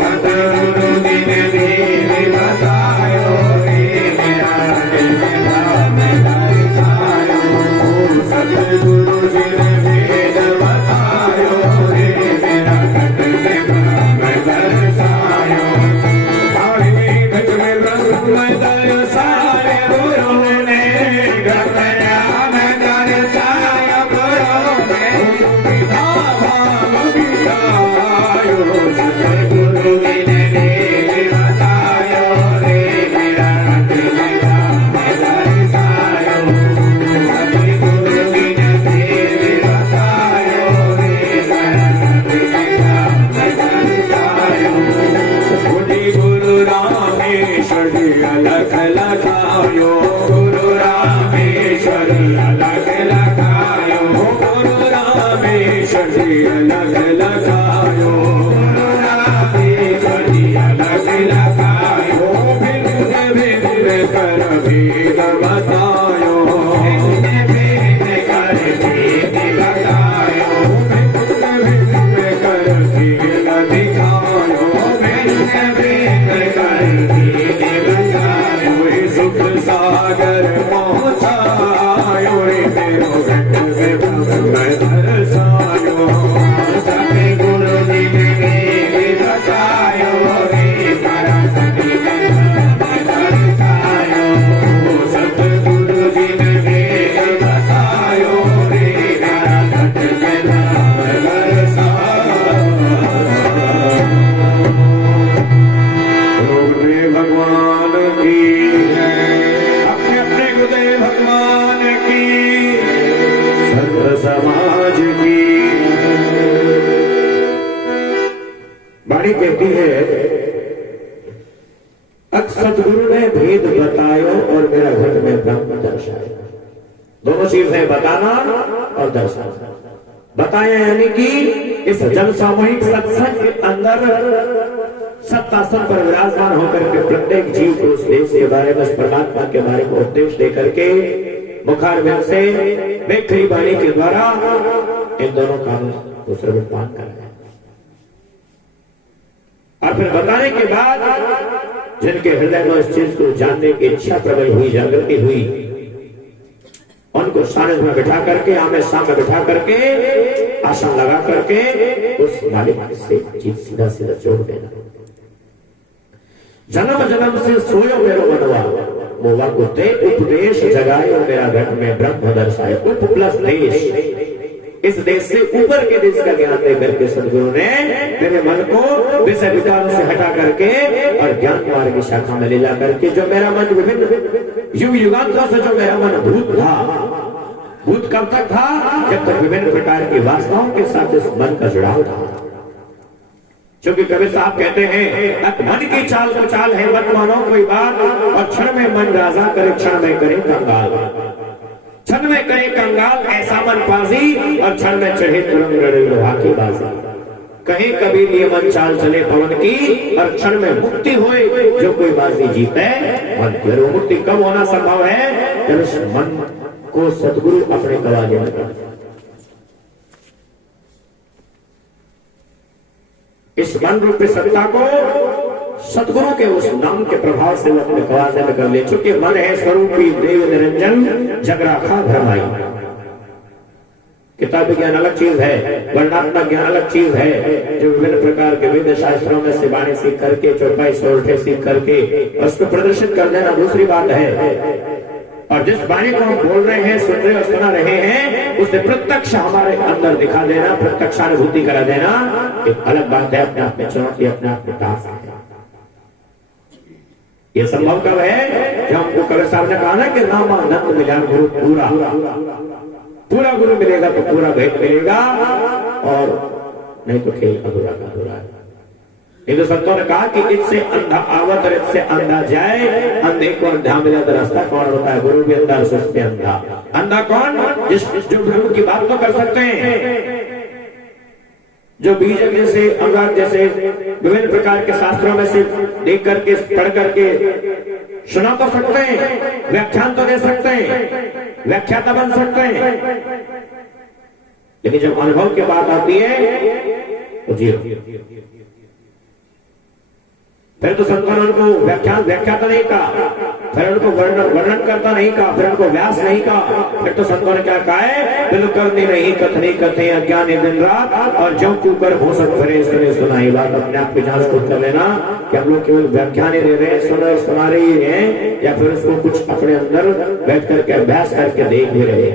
सतगुरु जी ने भी बतायो रे मेरा घट में ब्रह्म दर्शायो सतगुरु जी ने भेद बतायो रे मेरा घट में ब्रह्म दर्शायो घट में ब्रह्म दर्शाए गुरु ने अलग लगायो गुरु रामेश्वर अलग लगायो गुरु रामेश्वर जी अलग लगायो गुरु रामेश्वर जी अलग लगायो भिन्न भिन्न कर भेद बतायो भिन्न कर भेद बतायो भिन्न भिन्न कर भेद दिखायो भिन्न भिन्न कर सुख सागर पहुँचायो रे मेरो घट में ब्रह्म दर्शायो सतगुरु जी ने बतायो रे मेरा घट में ब्रह्म दर्शायो सतगुरु जी ने बतायो रे मेरा घट में ब्रह्म दर्शायो भगवान की भगवान की संत समाज की वाणी कहती है सतगुरु ने भेद बतायो और मेरा घट में ब्रह्म दर्शाया। दोनों चीज है, बताना और दर्शाना। बताया यानी कि इस जन सामूहिक सत्संग के अंदर सत्तासन पर विराजमान होकर के प्रत्येक जीव को उस देश के बारे में, परमात्मा के बारे में उपदेश देकर के मुखारबिंद से वेखरी वाणी के द्वारा इन दोनों कामों को सर्वपान कर रहे हैं। और फिर बताने के बाद जिनके हृदय में इस चीज को जानने की इच्छा प्रबल हुई, जागृति हुई, उनको सानिध्य में बिठा करके, आमने सामने बिठा करके, आसन लगा करके उस मालिक से चीज सीधा सीधा जोड़ देना। जन्म जन्म से सोयो मेरो मनवा मोवा को ते उपदेश जगायो मेरा घट में ब्रह्म दर्शाए। उप प्लस देश, इस देश से ऊपर के देश का ज्ञान दे करके सदगुरु ने मेरे मन को विषय विकारों से हटा करके और ज्ञान मार्ग की शाखा में ले जा करके, जो मेरा मन विभिन्न युग युगांतरों से जो मेरा मन भूत था, भूत कब तक था? जब तक विभिन्न प्रकार की वासनाओं के साथ इस मन का जुड़ाव था। क्योंकि कबीर साहब कहते हैं मन की चाल को चाल है, मत मानो कोई बात, और क्षण में मन राजा करे, क्षण में करे कंगाल। क्षण में करे कंगाल ऐसा मन पाजी, और क्षण में चढ़े तुरंग लड़े लोहा की बाजी। कहीं कबीर ये मन चाल चले पवन की, और क्षण में मुक्ति होए जो कोई बाजी जीते मन की। और मुक्ति कब होना संभव है? जब उस मन को सदगुरु अपने कवाले में कर, इस मन रूपी सत्ता को सतगुरु के उस नाम के प्रभाव से वो अपने कवाले में कर ले। चूंकि मन है स्वरूपी देव निरंजन, जग राखा धर्माई। किताब ज्ञान अलग चीज है, वर्णात्मक ज्ञान अलग चीज है, जो विभिन्न प्रकार के वेद शास्त्रों में से वाणी सीख करके, चौपाई सोरठे सीख करके उसको प्रदर्शित कर देना दूसरी बात है। और जिस वाणी को हम बोल रहे हैं, सुन रहे और सुना रहे हैं, उसे प्रत्यक्ष हमारे अंदर दिखा देना, प्रत्यक्षानुभूति करा देना एक अलग बात है। अपने आप में चुनौती, अपने आप में टास्क है। ये संभव कब है? जब हमको कबीर साहब ने कहा ना कि रामानंद मिला गुरु पूरा, पूरा गुरु मिलेगा तो पूरा भेद मिलेगा, और नहीं तो खेल अधूरा का अधूरा है। नहीं तो संतों ने कहा कि इससे अंधा आवत और इससे अंधा जाए, अंधे को अंधा मिला तो रास्ता कौन होता है? गुरु भी अंधा, सुस्त अंधा। अंधा कौन? जो गुरु की बात तो कर सकते हैं, जो बीज जैसे, अनुराग जैसे विभिन्न प्रकार के शास्त्रों में से देख करके, पढ़ करके सुना तो सकते हैं, व्याख्यान तो दे सकते हैं, व्याख्याता बन सकते हैं, लेकिन जब अनुभव की बात आती है तो जीरो। फिर तो संतों ने उनको व्याख्या तो नहीं कहा, फिर उनको वर्णन करता नहीं कहा, फिर उनको व्यास नहीं कहा, फिर तो संतों ने क्या कहा है, बिल्कुल नहीं कथनी कथे अज्ञानी दिन रात और जो कुकर हो सक फिरे सुने सुनाई। बात अपने आप की जांच खुद कर लेना कि हम लोग केवल व्याख्या नहीं दे रहे, सुना रही है, या फिर उसको कुछ अपने अंदर बैठ करके अभ्यास करके देख भी रहे।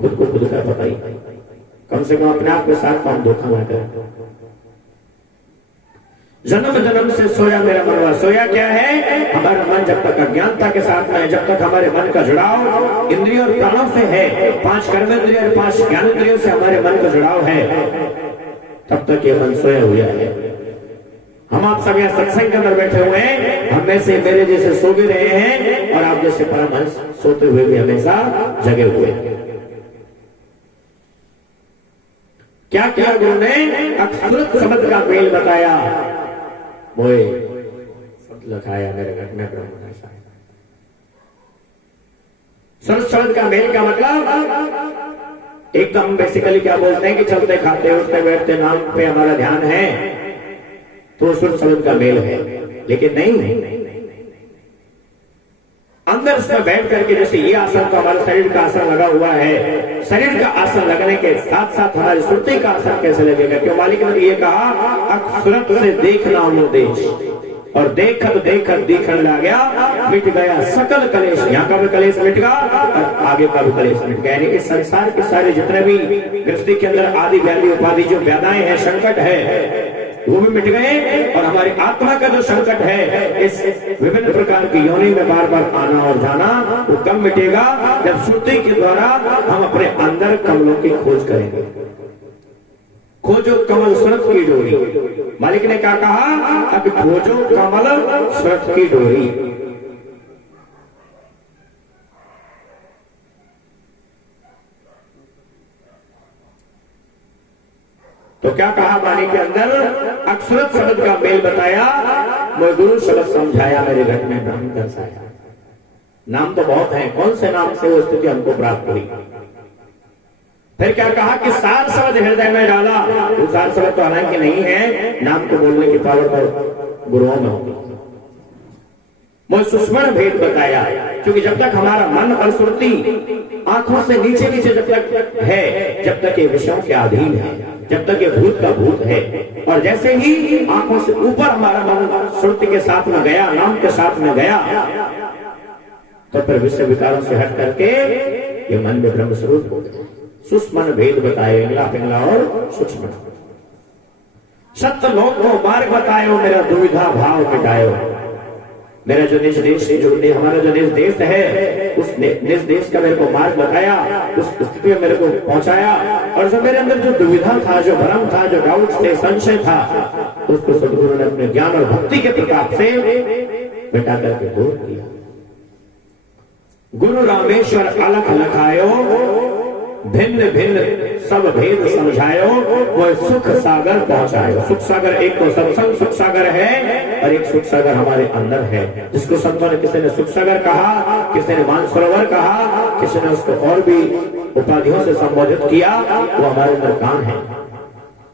खुद को खुद का पता ही, कम से कम अपने आप के साथ हम धोखा न करें। जन्म जन्म से सोया मेरा मनवा, सोया क्या है, हमारा मन जब तक अज्ञानता के साथ में है, जब तक हमारे मन का जुड़ाव इंद्रियों और प्राणों से है, 5 कर्मेंद्रिय और 5 ज्ञानेंद्रियों से हमारे मन का जुड़ाव है, तब तक ये मन सोया हुआ है। हम आप सब यहाँ सत्संग के अंदर बैठे हुए हैं, हम में से मेरे जैसे सो भी रहे हैं और आप जैसे परमहंस सोते हुए भी हमेशा जगे हुए हैं। क्या किया गुरु ने, अक्षुरत शब्द का मेल बताया, मोए शब्द लखाया मेरे घर में ब्रह्म। संत शब्द का मेल का मतलब एक तो हम बेसिकली क्या बोलते हैं कि चलते खाते उठते बैठते नाम पे हमारा ध्यान है, तो सुर शब्द का मेल है। लेकिन नहीं, अंदर इसमें बैठ करके, जैसे ये आसन तो हमारे शरीर का आसन लगा हुआ है, शरीर का आसन लगने के साथ साथ हमारी सुरती का आसन कैसे लगेगा? क्यों मालिक ने ये कहा, अक्षरत से देखना देश और देखत देखत दिखन लग गया, मिट गया सकल कलेश। यहाँ का भी कलेश मिट गया और आगे का भी कलेश मिट गया। यानी कि संसार के सारे जितने भी गृहस्थी के अंदर आदि व्याधि उपाधि जो व्याधाएं हैं, संकट है, वो भी मिट गए। और हमारी आत्मा का जो संकट है, इस विभिन्न प्रकार की योनि में बार बार आना और जाना, वो कब मिटेगा? जब श्रुति के द्वारा हम अपने अंदर कमलों की खोज करेंगे। खोजो कमल सुरत की डोरी, मालिक ने क्या कहा, अब खोजो कमल सुरत की डोरी। तो क्या कहा वाणी के अंदर, अक्षरत शब्द का मेल बताया, मैं गुरु शब्द समझाया, मेरे घर में ब्रह्म दर्शाया। नाम तो बहुत हैं, कौन से नाम से वो स्थिति हमको प्राप्त हुई? फिर क्या कहा कि सार शब्द हृदय में डाला। वो सार शब्द तो हालांकि नहीं है, नाम को बोलने की पावर तो गुरुओं में होती। मैं सुस्मरण भेद बताया, क्योंकि जब तक हमारा मन और सुरती आंखों से नीचे नीचे जब तक है, जब तक ये विषयों के अधीन है, जब तक ये भूत का भूत है, और जैसे ही आंखों से ऊपर हमारा मन सुरती के साथ में गया, नाम के साथ में गया, तो फिर विषय विकारों से हट करके ये मन में ब्रह्म स्वरूप हो गया। सुस्मन भेद बताए, इंगला पिंगला और सूक्ष्म। सत्य लोक को मार्ग बतायो, मेरा दुविधा भाव मिटायो। मेरा जो निज देश, जो हमारा जो निज देश है, उस निज देश का मेरे को मार्ग बताया, उस स्थिति में मेरे को पहुंचाया। और जो मेरे अंदर जो दुविधा था, जो भ्रम था, जो डाउट थे, संशय था, उसको सदगुरु ने अपने ज्ञान और भक्ति के प्रताप से मिटा करके दूर किया। गुरु रामेश्वर अलख लखायो, भिन्न भिन्न सब भेद समझायो, वो सुख सागर पहुंचायो। सुख सागर एक तो सत्संग सुख सागर है, और एक सुख सागर हमारे अंदर है, जिसको संतों ने, किसी ने सुख सागर कहा, किसी ने मानसरोवर कहा, किसी ने उसको और भी उपाधियों से संबोधित किया। वो हमारे अंदर कहां है?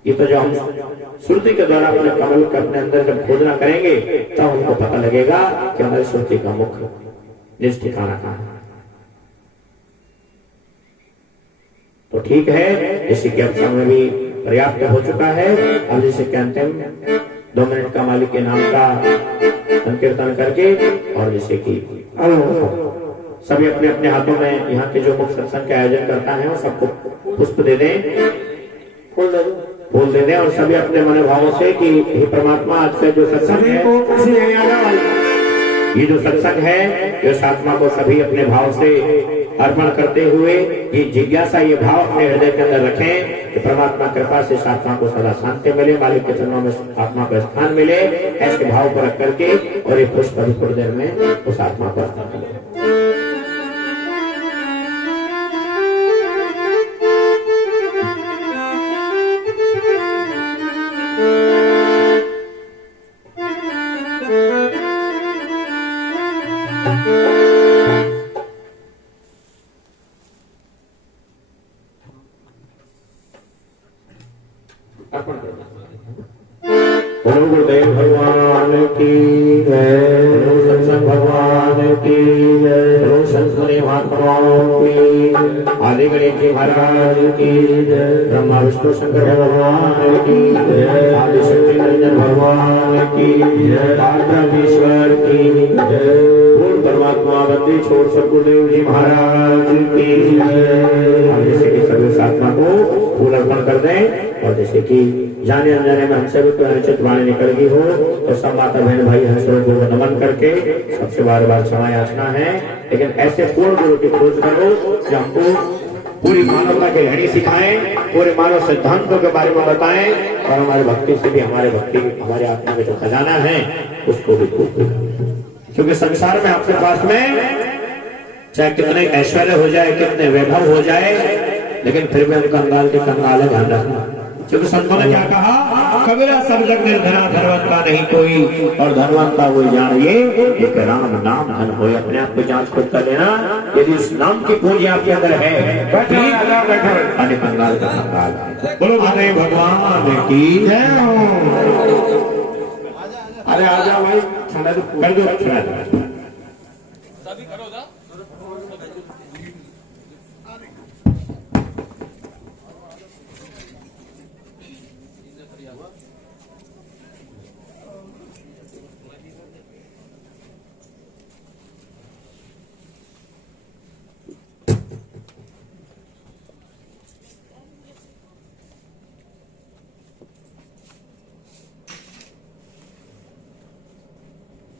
ये तो जो हम श्रुति के द्वारा अपने कमल के अपने अंदर जब खोजना करेंगे, तब हमको पता लगेगा कि हमारी श्रुति का मुख्य निज ठिकाना कहां है। तो ठीक है, इसी के समय भी पर्याप्त हो चुका है। अब जैसे कहते हैं 2 मिनट का मालिक के नाम का संकीर्तन करके, और जैसे कि सभी अपने अपने हाथों में यहाँ के जो मुख्य सत्संग के आयोजन करता है, सबको पुष्प दे दें, फूल दे दें, और सभी अपने मनोभावों से कि हे परमात्मा, आज से जो सत्संग है, ये जो सत्संग है, इस आत्मा को सभी अपने भाव से अर्पण करते हुए ये जिज्ञासा, ये भाव अपने हृदय के अंदर रखें कि परमात्मा कृपा से इस आत्मा को सदा शांति मिले, मालिक के चरणों में आत्मा को स्थान मिले। ऐसे भाव को रख करके और ये पुष्प अभी थोड़ी देर में उस आत्मा को अर्पण करें। अर्पण कर दो। बोलो गुरुदेव भगवान की जय, बोलो सत्संग भगवान की जय, बोलो संत महात्माओं की, आदि गणेश जी महाराज की जय, ब्रह्मा विष्णु शंकर भगवान की जय, आदि शक्ति निरंजन भगवान की जय, परमेश्वर की जय, पूर्ण परमात्मा बंदी छोड़ सदगुरुदेव जी महाराज की जय। हम जैसे कि सभी साधना को फूल अर्पण कर दें, और जैसे कि जाने अनजाने में हमसे भी कोई अनुचित वाणी निकल गई हो तो सब माता बहन भाई हंसों को नमन करके सबसे बार बार क्षमा याचना है। लेकिन ऐसे पूर्ण गुरु की खोज करो जो हमको पूरी मानवता के घड़ी सिखाएं, पूरे मानव सिद्धांतों के बारे में बताएं, और हमारे भक्ति से भी हमारे आत्मा में जो खजाना है उसको भी खूब, क्योंकि संसार में आपके पास में चाहे कितने ऐश्वर्य हो जाए, कितने वैभव हो जाए, लेकिन फिर भी हम कंगाल के कंगाल है, ध्यान रखना। क्योंकि संतों ने क्या कहा, कबीरा सब जग निर्धना धनवंता नहीं कोई, और धनवंता वो जानिए एक राम नाम धन हो। अपने आप को जांच खुद कर लेना, यदि इस नाम की पूंजी आपके अंदर है, अन्य कंगाल का कंगाल है। बोलो गुरुदेव भगवान की जय। अरे आ जाओ भाई, कर दो, सभी करो।